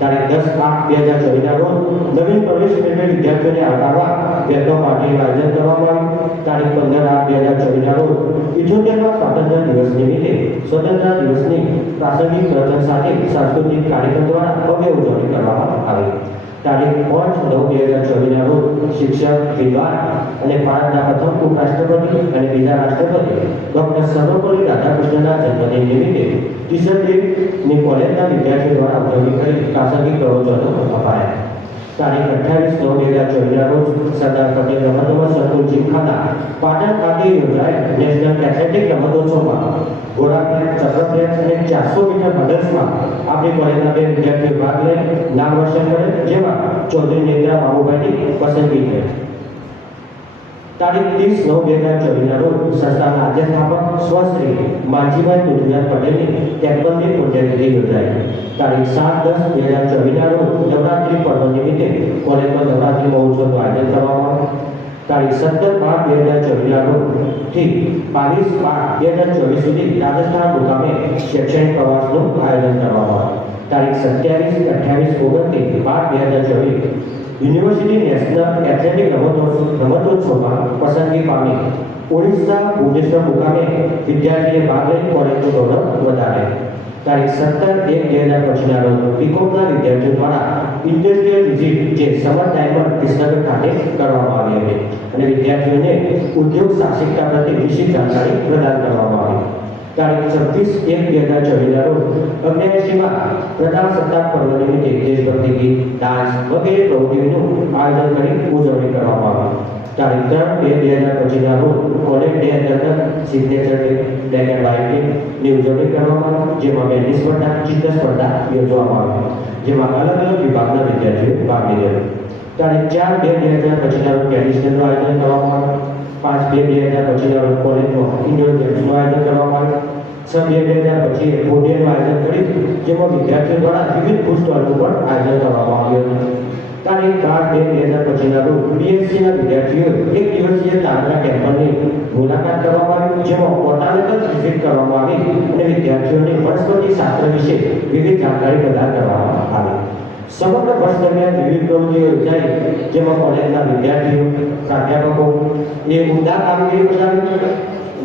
તારીખ 10/8/2024 રોજ નવીન પ્રવેશ મેળવેલ વિદ્યાર્થીઓને આવકારવા વેલકમ પાર્ટીનું આયોજન કરવામાં આવ્યું. તારીખ 15/8/2024 રોજ 78મા સ્વાતંત્ર્ય દિવસ નિમિત્તે સ્વતંત્રતા દિવસની પ્રાસંગિક પ્રવચન સાથે સાંસ્કૃતિક કાર્યક્રમ દ્વારા ભવ્ય ઉજવણી કરવામાં આવી. તારીખ 5/9/2024 રોજ શિક્ષક, વિદ્વાન અને ભારતના પ્રથમ ઉપરાષ્ટ્રપતિ અને બીજા રાષ્ટ્રપતિ ડોક્ટર સર્વપલ્લી રાધાકૃષ્ણનના જન્મદિન નિમિત્તે ટીચર કોલેજના વિદ્યાર્થીઓ દ્વારા ઉજવણી કરી પ્રાસંગિક પ્રવચનો અપાયા. તારીખ 28/9/2024 રોજ સરદાર પટેલ રમતોત્સવ સંકુલ જીમખાના પાટણ ખાતે યોજાયેલ નેશનલ એથ્લેટિક રમતોત્સવમાં ઘોડાફેંક, ચક્રફેંક અને 400 મીટર હર્ડલ્સમાં આપણી કોલેજના બે વિદ્યાર્થીઓ ભાગ લઈ નામ રોશન કરે, જેમાં ચૌધરી નેત્રા બાબુભાઈની પસંદગી થઈ. તારીખ 30/9/2024 રોજ સંસ્થાના આદ્ય સ્થાપક સ્વશ્રી માનજીભાઈ પૃથ્વીરાજ પટેલની 53મી પુણ્યતિથિ યોજાઈ. તારીખ 7/10/2024 રોજ નવરાત્રી પર્વ નિમિત્તે કોલેજમાં નવરાત્રી મહોત્સવનું આયોજન કરવામાં આવ્યું. તારીખ 17/12/2024 રોજથી 22/12/2024 સુધી રાજસ્થાન મુકામે શૈક્ષણિક પ્રવાસનું આયોજન કરવામાં આવ્યું. તારીખ 27/28/29/12/2024 યુનિવર્સિટી નેશનલ એથ્લેટિક રમતોત્સવમાં પસંદગી પામી ઓડિશા ભુવનેશ્વર મુકામે વિદ્યાર્થીએ ભાગ લઈ કોલેજનું ગૌરવ વધારે. તારીખ 17/1/2025 રોજ બીકોમના વિદ્યાર્થીઓ દ્વારા ઇન્ડસ્ટ્રીયલ વિઝિટ જે સમર ડાયમંડ વિસનગર ખાતે કરવામાં આવી હતી અને વિદ્યાર્થીઓને ઉદ્યોગ સાહસિકતા પ્રત્યે વિશેષ જાણકારી પ્રદાન કરવામાં આવી. તારીખ 26/1/2024 રોજ 79માં પ્રજાસત્તાક પર્વ નિમિત્તે દેશભક્તિ ગીત, ડાન્સ વગેરે પ્રવૃત્તિઓનું આયોજન કરી ઉજવણી કરવામાં આવી. તારીખ 3/2/2025ના રોજ કોલેજ ડે અંતર્ગત સિગ્નેચર ડે બ્લેક એન્ડ વ્હાઇટની ઉજવણી કરવામાં આવી, જેમાં બેન્ડી સ્પર્ધા, ચિત્ર સ્પર્ધા યોજવામાં આવી, જેમાં અલગ અલગ વિભાગના વિદ્યાર્થીઓ ભાગ લીધેલો. તારીખ 4/2/2025ના રોજ ટ્રેડિશનલનું આયોજન કરવામાં આવ્યું. 5/2/2025ના રોજ કોલેજમાં ઇન્ડોર ગેમ્સનું આયોજન કરવામાં આવ્યું. 6/2/2025 પોડિયમનું આયોજન કર્યું, જેમાં વિદ્યાર્થીઓ દ્વારા વિવિધ ફૂડ સ્ટોલનું પણ આયોજન કરવામાં આવ્યું હતું. તારીખ 12/2/2025ના રોજ બીએસસીના વિદ્યાર્થીઓએ એક દિવસીય તાંત્રા કેમ્પની મુલાકાત કરવામાં આવી, જેમાં બોટાનિકલ વિઝિટ કરવામાં આવી અને વિદ્યાર્થીઓને વનસ્પતિ શાસ્ત્ર વિશે વિવિધ જાણકારી પ્રદાન કરવામાં આવી. સમગ્ર વર્ષ દરમિયાન વિવિધ પ્રવૃત્તિઓ યોજાઈ, જેમાં કોલેજના વિદ્યાર્થીઓ, પ્રાધ્યાપકો એ ઉમદા કામગીરી બજાવી,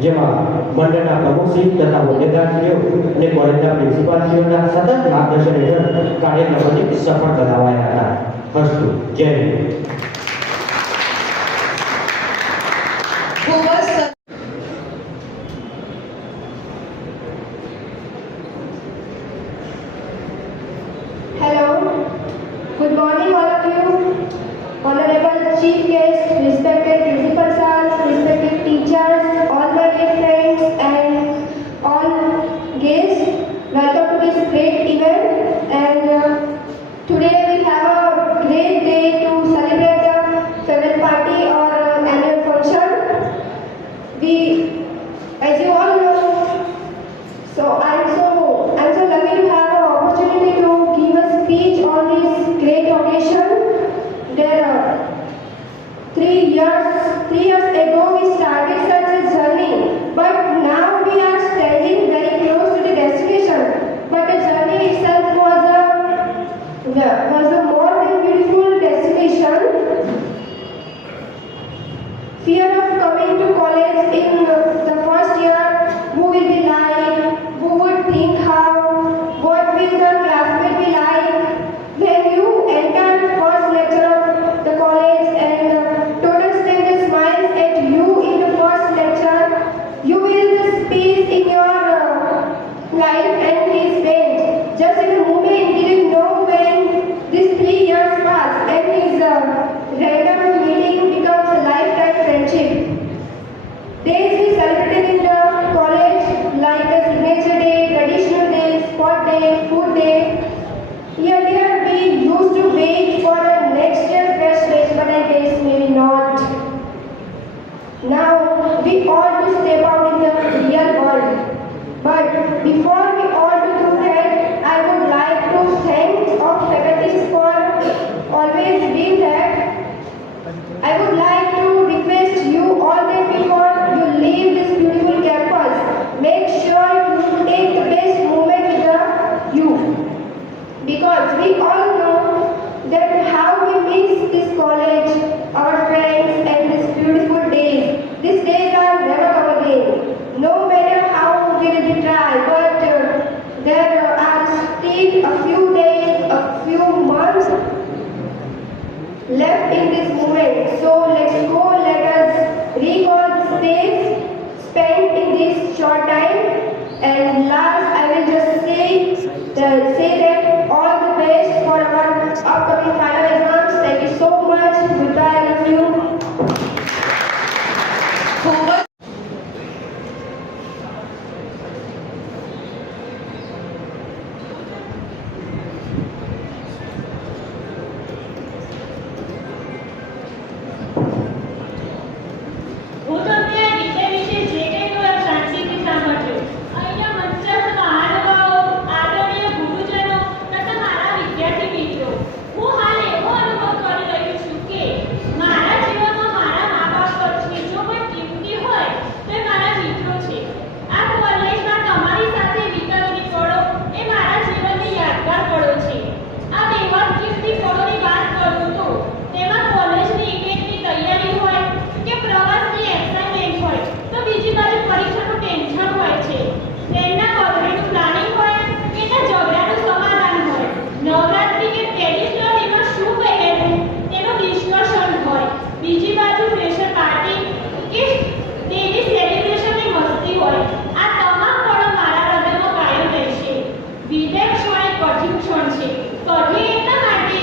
જેમાં મંડળના પ્રમુખશ્રી તથા હોદ્દેદારશ્રીઓ અને કોલેજના પ્રિન્સિપાલશ્રીઓના સતત માર્ગદર્શન હેઠળ કાર્યક્રમોની સફળ બનાવાયા હતા. અસ્તુ. જય હિન્દ. ખૂબ જ સરસ. Hello, good morning all of you, honorable chief guests, respected principal sirs, respected teachers, all my dear friends and all guests. Welcome to this great event, and today we have a great day to celebrate the farewell party or annual function. As you all know, so I'm so lucky to have an opportunity to give a speech on this great occasion. There 3 years ago we started such a journey, but now we are standing very close to the destination. But the journey itself was a more than beautiful destination. Fear of coming to college in the first year, who will be like, who would think how, what will the classmate be like. When you enter first lecture of the college and total stranger smiles at you in the first lecture, you will the space in your life and his bench. Just in a moment, didn't know when these 3 years pass and his random meeting becomes a lifetime friendship. Days we celebrated in the college like the signature day, traditional day, sport day, food day. Earlier we used to wait for a next year fresh batch, but I guess maybe not. Now we all to step out in the real world. But before we all to do that, I would like to thank our faculties for always doing that. I would like to request you all that before you leave this beautiful campus, make sure you take the best moment with you. Because we all know that how we miss this college, our friends and these beautiful days. These days are never come again. No matter how we will try, but there are still a few days, a few months left in this moment. So let's go, let us recall the days spent in this short time. And last, I will just say that all the best for our upcoming final exams. Thank you so much. Goodbye, I love you. ખૂબ જ હું તમને આ વિષય વિશે જે કંઈ કહ્યું શાંતિથી સાંભળજો. અહીંયા મંચસ્થ મહાનુભાવો, આદરણીય ગુરુજનો તથા મારા વિદ્યાર્થી મિત્રો, હું હાલ એવો અનુભવ કરી રહી છું કે મારા જીવનમાં મારા મા બાપ પછી જો કોઈ કિંમતી હોય તો એ મારા મિત્રો છે. આ કોલેજમાં તમારી સાથે વિતાવેલી પળો એ મારા જીવનની યાદગાર પળો છે. આ બેવડ કિંમતી પળોની વાત કરું તો તેમાં કોલેજની ઇવેન્ટની તૈયારી હોય કે પ્રવાસની એક્સાઇટમેન્ટ હોય તો બીજી બાજુ પરીક્ષાનું ટેન્શન હોય છે. તેમના બર્થડેનું પ્લાનિંગ હોય કે એના ઝઘડાનું સમાધાન હોય. નવરાત્રિ કે ટ્રેડિશનલ એમાં શું પહેરવું તેનું ડિસ્કશન હોય. બીજી બાજુ ફ્રેશર પાર્ટી કે ડેલી સેલિબ્રેશનની મસ્તી હોય. આ તમામ પળો મારા હૃદયમાં કાયમ રહેશે. વિદાય ક્ષણ એ કઠિન ક્ષણ છે. કઠિન એટલા માટે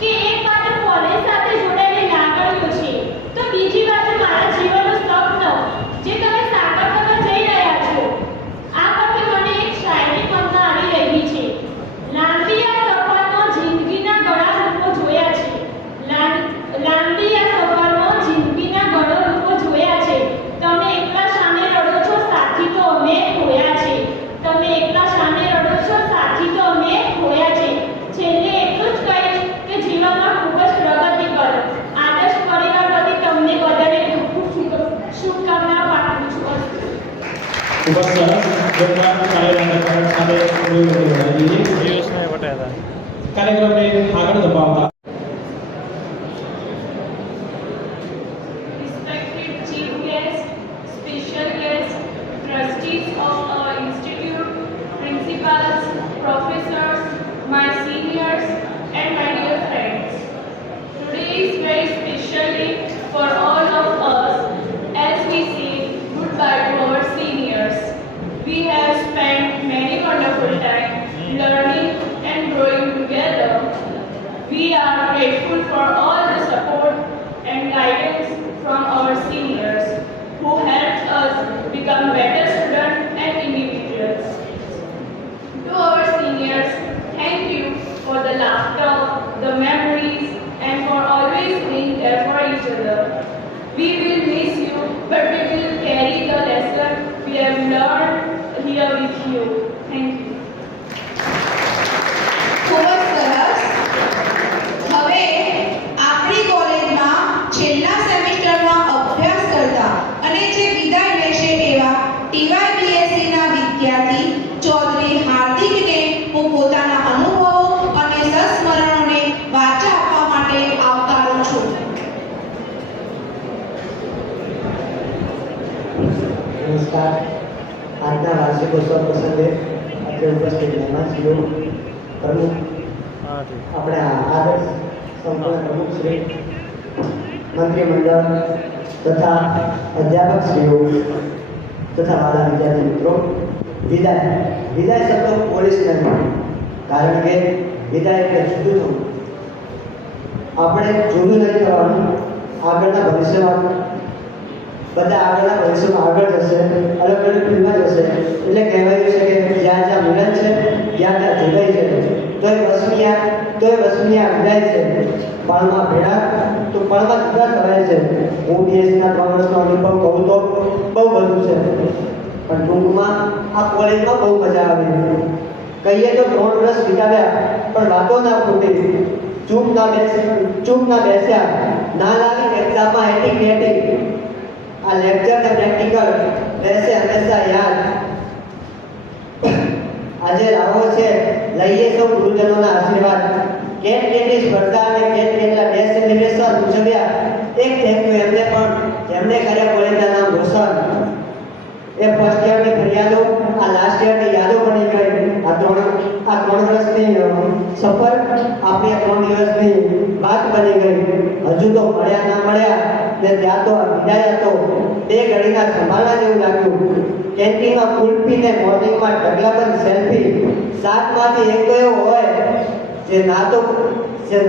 કે એક બાજુ કોલેજ સાથે જોડાયેલી લાગણીઓ છે તો બીજી ખૂબ જ સરસ જોરદાર કાર્યક્રમ સાથે પિયુષને પટેલ કાર્યક્રમને આગળ ધપાવતા Respected chief guest, special guest, trustees of our institute, principals, professors, my seniors, and my dear friends. Today is very special day for all of us as we say goodbye to our seniors. We have spent many wonderful time learning and growing together. We are grateful for all the support and guidance from our seniors who helped us become better students and individuals. To our seniors, thank you for the laughter, the memories, and for always being there for each other. We will miss you, but we will carry the lesson we have learned here with you. Thank you. ખૂબ જ સરસ. હવે આપણી કોલેજમાં છેલ્લા સેમેસ્ટરમાં અભ્યાસ કરતા અને જે વિદાય લેશે એવા TYBSc ના વિદ્યાર્થી ચૌધરી હાર્દિકને હું પોતાના અનુભવો અને સંસ્મરણોને વાચા આપવા માટે આવકારું છું. નમસ્કાર. આજના વાર્ષિકોત્સવ પ્રસંગે આજે ઉપસ્થિત મહેમાનશ્રીઓ, પ્રમુખ આપણે આદર્શ સંકુલના પ્રમુખ શ્રી, મંત્રીમંડળ તથા અધ્યાપકશ્રીઓ તથા વાલા વિદ્યાર્થી મિત્રો, વિદાય શબ્દ પોલીસ નથી, કારણ કે વિદાય એટલે જુદું થવું. આપણે જુદું નહીં થવાનું, આગળના ભવિષ્યમાં બધા આગળના ભવિષ્યમાં આગળ જશે, અલગ અલગ ફિલ્ડમાં જશે. એટલે કહેવાયું છે કે જ્યાં જ્યાં મિલન છે ત્યાં ત્યાં જુદાઈ છે, તોય વસમિયા વિદાય છે. પળમાં ભેળા તો પળમાં જુદા થવાય છે. હું બીએસસીના 3 વર્ષનો અનુભવ કહું તો બહુ બધું છે, પણ ટૂંકમાં આ કોલેજમાં બહુ મજા આવી. કહીએ તો 3 વર્ષ વિતાવ્યા પણ વાતો ના ફૂટી, ચૂપ ના બેસ્યા, ના લાગી એક્ઝામમાં એટી. આ લેક્ચર ને પ્રેક્ટિકલ રહેશે હંમેશા યાદ. આજે રાહો છે, લઈએ સૌ ગુરુજનોના આશીર્વાદ. કેટની સ્પર્ધા અને કેટલા ડે સેલિબ્રેશન ઉજવ્યા. એક થેન્ક યુ એમને પણ, જેમને કર્યા કોલેજના નામ રોશન. એ ફર્સ્ટ યરની ફરિયાદો આ લાસ્ટ યરની યાદો બની ગઈ. આ 3 વર્ષની સફર આપણી 3 દિવસની વાત બની ગઈ. હજુ તો મળ્યા ના મળ્યા ને ત્યાં તો વિદાય હતો. 2 ઘડીના સંભાળવા જેવું લાગ્યું. કેન્ટીનમાં કુલ્ફી ને મોર્નિંગમાં ઢગલાબંધ સેલ્ફી. 7 માંથી એક તો એવો હોય જે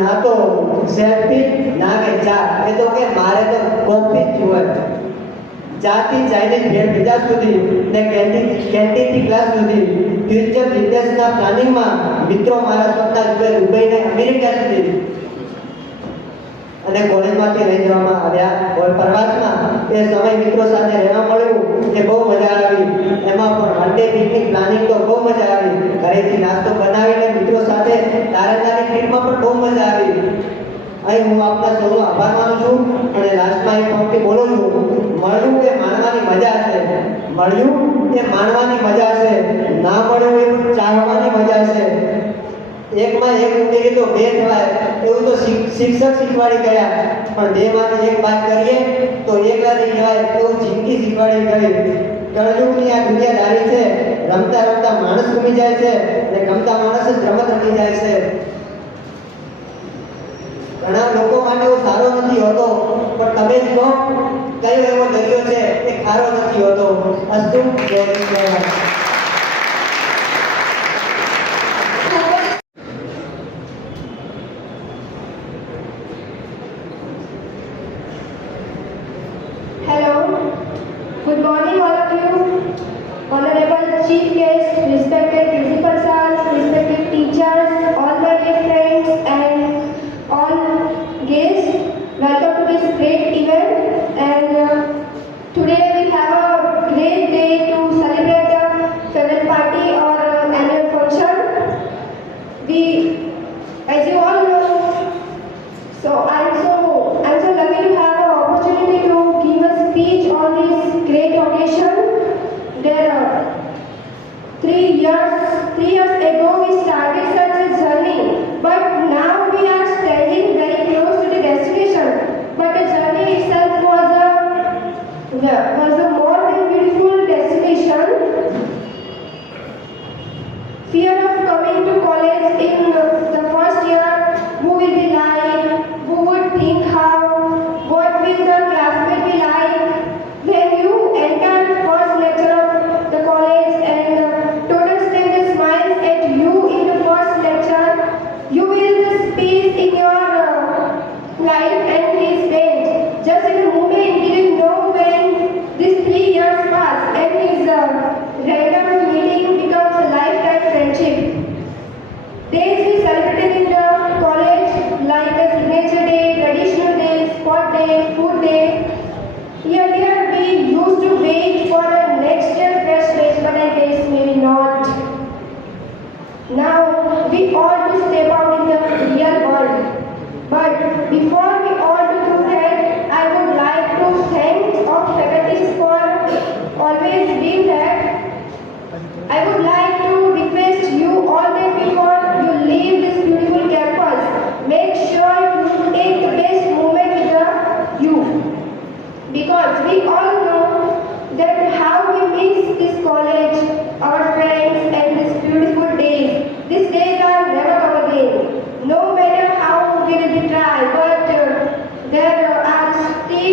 ના તો સેલ્ફી ના કે ચા, એ તો કે મારે તો કોફી જ હોય. ચાથી ચાઇનીઝ ભેળ પીઝા સુધી ને કેન્ટીનથી ક્લાસ સુધી, ફ્યુચર બિઝનેસના પ્લાનિંગમાં મિત્રો મારા સપના જુએ દુબઈ ને અમેરિકા સુધી. અને કોલેજમાંથી લઈ જવામાં આવ્યા પ્રવાસમાં. એ સમય મિત્રો સાથે રહેવા મળ્યું, એ બહુ મજા આવી. એમાં પણ વન ડે પિકનિક પ્લાનિંગ તો બહુ મજા આવી. ઘરેથી નાસ્તો બનાવીને મિત્રો સાથે તારાતારી ટ્રીપમાં પણ બહુ મજા આવી. અહીં હું આપના સૌનો આભાર માનું છું અને લાસ્ટમાં એક પંક્તિ બોલું છું. મળ્યું એ માણવાની મજા છે, મળ્યું એ માણવાની મજા છે, ના મળ્યું એ ચાહવાની મજા છે. એકમાં એક ઉમેરી તો 2 થવાય, એવું તો શિક્ષક શીખવાડી ગયા. પણ 2 માંથી 1 બાદ કરીએ તો 1 નથી કહેવાય, એવું જિંદગી શીખવાડી ગઈ. કળયુગની આ દુનિયાદારી છે, રમતા રમતા માણસ ગમી જાય છે અને ગમતા માણસ જ રમત રમી જાય છે. ઘણા લોકો માટે હું સારો નથી હોતો, પણ તમે જ કહો કયો એવો દરિયો છે એ ખારો નથી હોતો. અસ્તુ જય Shri Hello, good morning all of you, honorable chief guests, respected principal sirs, respected teachers, all my dear friends and all guests. Welcome to this great event. And today we have a great day to celebrate the farewell party or annual function. As you all know, so I'm so lucky to have an opportunity to give a speech on this great occasion. There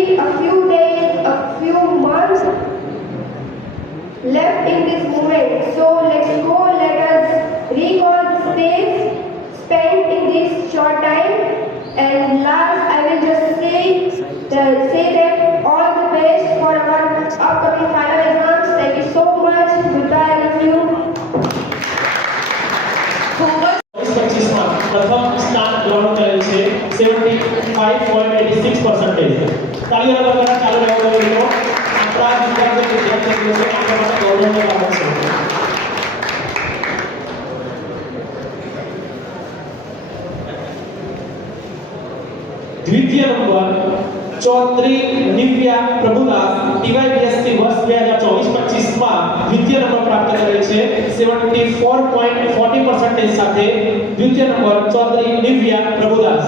a few days, a few months left in this moment. So let's go, let us recall the days spent in this short time. And last, I will just say that all the best for our upcoming final exams. Thank you so much. Goodbye, I love you. ખૂબ જ 25 માં પ્રથમ સ્થાન ગ્રહણ કરેલ છે 75.86%. તાળીઓના ગણગણાટ ચાલુ રહેવા દો મિત્રો. આપણા વિદ્યાર્થીઓ છે આપણા માટે ગૌરવની બાબત છે. દ્વિતીય નંબર ચૌધરી નિવ્યા પ્રભુદાસ ટીવાયબીએસસી વર્ષ 2024-25 માં દ્વિતીય નંબર પ્રાપ્ત કરેલ છે 74.40% સાથે. દ્વિતીય નંબર ચૌધરી નિવ્યા પ્રભુદાસ.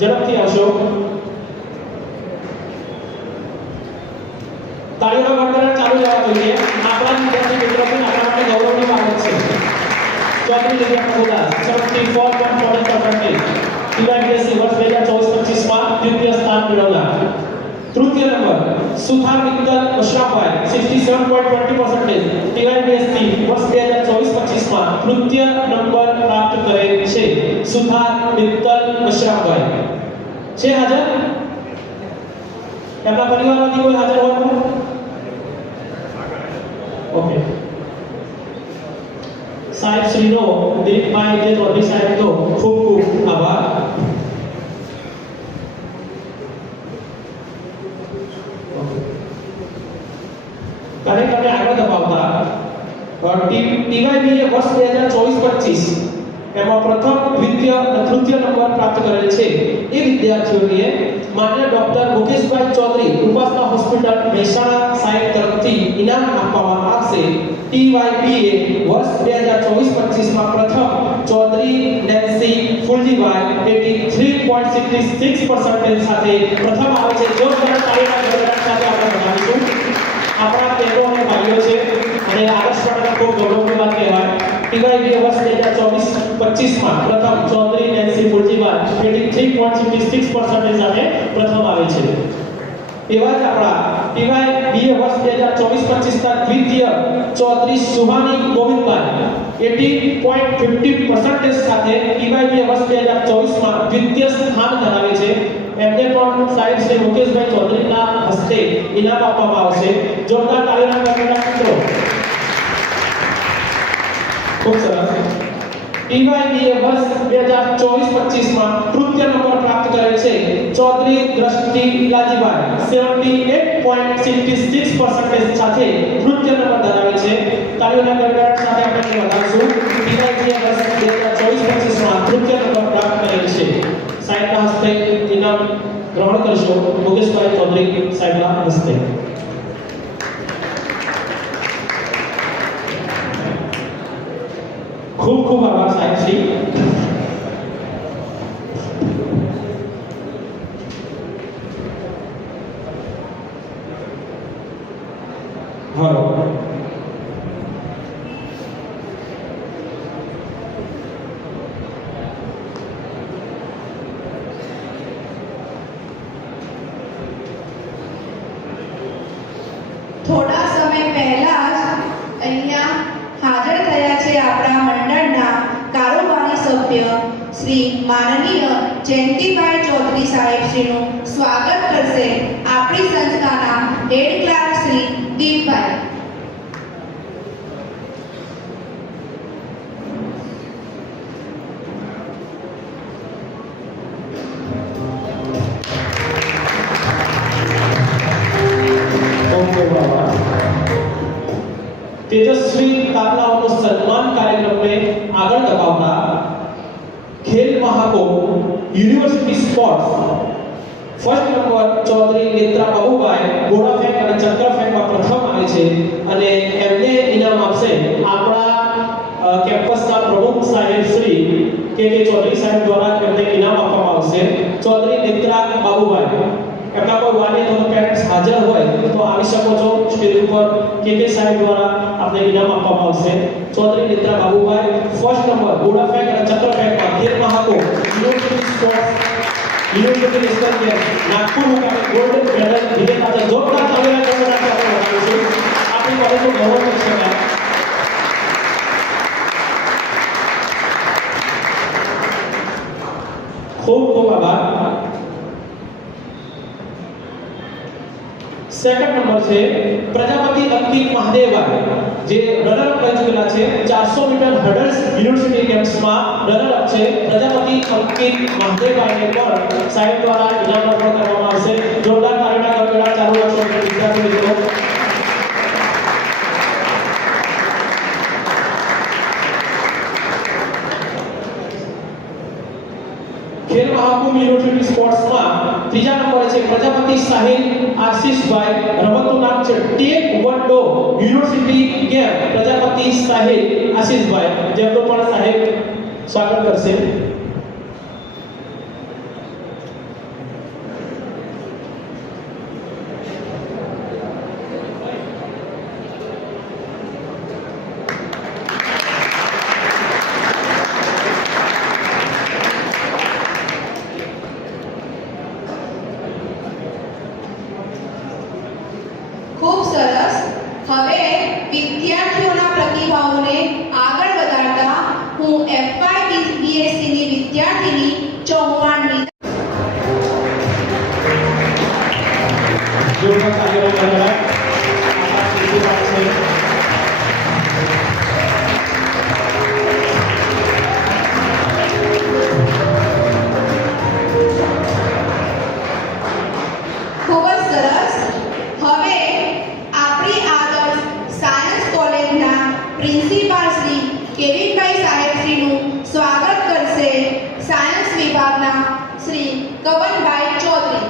ઝડપથી આવશો. તાળીઓનો ગણગણાટ ચાલુ રહેવા જોઈએ. આપણા વિદ્યાર્થી મિત્રો છે આપણા માટે ગૌરવની બાબત છે. ચૌધરી નિવ્યા પ્રભુદાસ 74.40%. ટીવાયબીએસસી વર્ષ 2024-25 માં દ્વિતીય સ્થાન મેળવનાર. તૃતીય નંબર સુથાર મિત્તલ અશરાફભાઈ 67.20%. ટીવાયબીએસસી વર્ષ 2024-25 માં તૃતીય નંબર પ્રાપ્ત કરેલ છે સુથાર મિત્તલ અશરાફભાઈ. છે હાજર? એમના પરિવારમાંથી કોઈ હાજર હોય? ઓકે. સાહેબ શ્રીનો દિલીપભાઈ જે ચૌધરી સાહેબનો ખૂબ ખૂબ આભાર. કાર્યક્રમને આગળ ધપાવતા ટીવાયબીએ વર્ષ 2024-25 એમાં પ્રથમ દ્વિતીય અને તૃતીય નંબર પ્રાપ્ત કરેલ છે એ વિદ્યાર્થીઓને માન્ય ડોક્ટર મુકેશભાઈ ચૌધરી ઉપાસના હોસ્પિટલ મહેસાણા સાહેબ તરફથી ઇનામ આપવામાં આવશે. ટીવાયબીએ વર્ષ 2024-25 માં પ્રથમ ચૌધરી નેન્સી ફુલજીભાઈ 83.66% સાથે પ્રથમ આવે છે. જોરદાર તાળીના ગણગણાટ સાથે આપણે બનાવીશું. આપણા બહેનો અને ભાઈઓ છે અને આદર્શ માટે ખૂબ ગૌરવની વાત કહેવાય. ટીવાયબીએ વર્ષ 2024-25 માં પ્રથમ ચૌધરી નેન્સી ફુલજીભાઈ 83.66% સાથે પ્રથમ આવે છે. એવા જ આપણા ટીવાયબીએ વર્ષ 2024-25 ના દ્વિતીય ચૌધરી સુહાની ગોવિંદભાઈ 80.50% સાથે ટીવાયબીએ વર્ષ 2024 માં દ્વિતીય સ્થાન ધરાવે છે. એમને પણ સાહેબ શ્રી મુકેશભાઈ ચૌધરીના હસ્તે ઇનામ આપવામાં આવશે. જોરદાર તાળીના ગણગણાટ મિત્રો. ખૂબ સરસ. ટીવાયબીએ વર્ષ 2024-25 માં તૃતીય નંબર પ્રાપ્ત કરેલ છે ચૌધરી દ્રષ્ટિ લાજીભાઈ 78.66% સાથે તૃતીય નંબર ધરાવે છે. તાળીઓના ગણગણાટ સાથે આપણે વધારશું. ટીવાયબીએ વર્ષ 2024-25 માં તૃતીય નંબર પ્રાપ્ત કરેલ છે. સાહેબના હસ્તે ઇનામ ગ્રહણ કરશો મુકેશભાઈ ચૌધરી સાહેબના હસ્તે. ખૂબ ખૂબ આભાર સાહેબ શ્રી. હલો. થોડા સમય પહેલા જ અહીંયા હાજર થયા છે આપણા મંડળના કારોબારી સભ્ય શ્રી માનનીય જયંતિભાઈ ચૌધરી સાહેબ શ્રીનું સ્વાગત કરશે આપણી સંસ્થાના હેડ ક્લાર્ક શ્રી દીપભાઈ. તેજસ્વી તારલાઓનું સન્માન કાર્યક્રમને આગળ ધપાવતા Khel Mahakumbh university sports first number Chaudhary Netra Babubhai ઘોડા ફેંક અને ચક્ર ફેંકમાં પ્રથમ આવે છે અને એમને ઇનામ આપશે આપણા કેમ્પસના પ્રમુખ સાહેબ શ્રી કે ચૌધરી સાહેબ દ્વારા એમને ઇનામ આપવામાં આવશે. ચૌધરી નેત્રા બાબુભાઈ એમના કોઈ વાલી અથવા પેરેન્ટ્સ હાજર હોય તો આવી શકો છો સ્ટેજ ઉપર. કે સાહેબ દ્વારા આપણે ઇનામ આપવામાં આવશે. ચૌધરી નેત્રા બાબુભાઈ ફર્સ્ટ નંબર ઘોડા ફેંક અને ચક્ર ફેંકમાં ખેલ Mahakumbh university sports university national game Nagpur મુકામે ગોલ્ડ મેડલ વિજેતા છે. જોરદાર તાળીઓના ગણગણાટ આપણે વધાવીશું. આપણી કોલેજનું ગૌરવ કરી શકાય. ખૂબ ખૂબ આભાર. સેકન્ડ નંબર છે પ્રજાપતિ અંકિત મહાદેવભાઈ, જે રનર અપ રહી ચૂકેલા છે 400 મીટર હર્ડલ્સ યુનિવર્સિટી ગેમ્સમાં રનર અપ છે. પ્રજાપતિ અંકિત મહાદેવભાઈને પણ સાહેબ દ્વારા ઇનામ અર્પણ કરવામાં આવશે. જોરદાર તાળીઓના ગડગડાટ ચાલુ રાખશો વિદ્યાર્થી મિત્રો. ખેલ મહાકુંભ યુનિવર્સિટી સ્પોર્ટ્સમાં ત્રીજા નંબરે છે પ્રજાપતિ સાહિલ આશીષભાઈ. રમતનું નામ છે taekwondo university game. Prajapati Sahil Ashishbhai, જેમનું પણ સાહેબ સ્વાગત કરશે. ખૂબ સરસ. હવે વિદ્યાર્થીઓના પ્રતિભાવોને આગળ વધારતા હું FY BSc ની વિદ્યાર્થીની ચૌહાણની જોરદાર તાળીઓના ગડગડાટ. આભાર શિલ્પીભાઈ છે. ખૂબ જ સરસ. હવે આપણી આદર્શ સાયન્સ કોલેજના પ્રિન્સિપાલ શ્રી કેવિનભાઈ સાહેબશ્રીનું સ્વાગત કરશે સાયન્સ વિભાગના શ્રી કવનભાઈ ચૌધરી.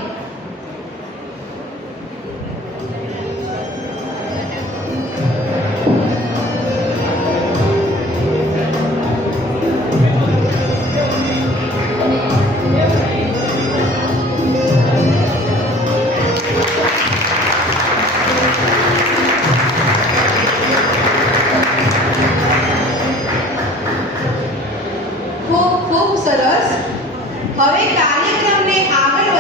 ખૂબ ખૂબ સરસ. હવે કાર્યક્રમને આગળ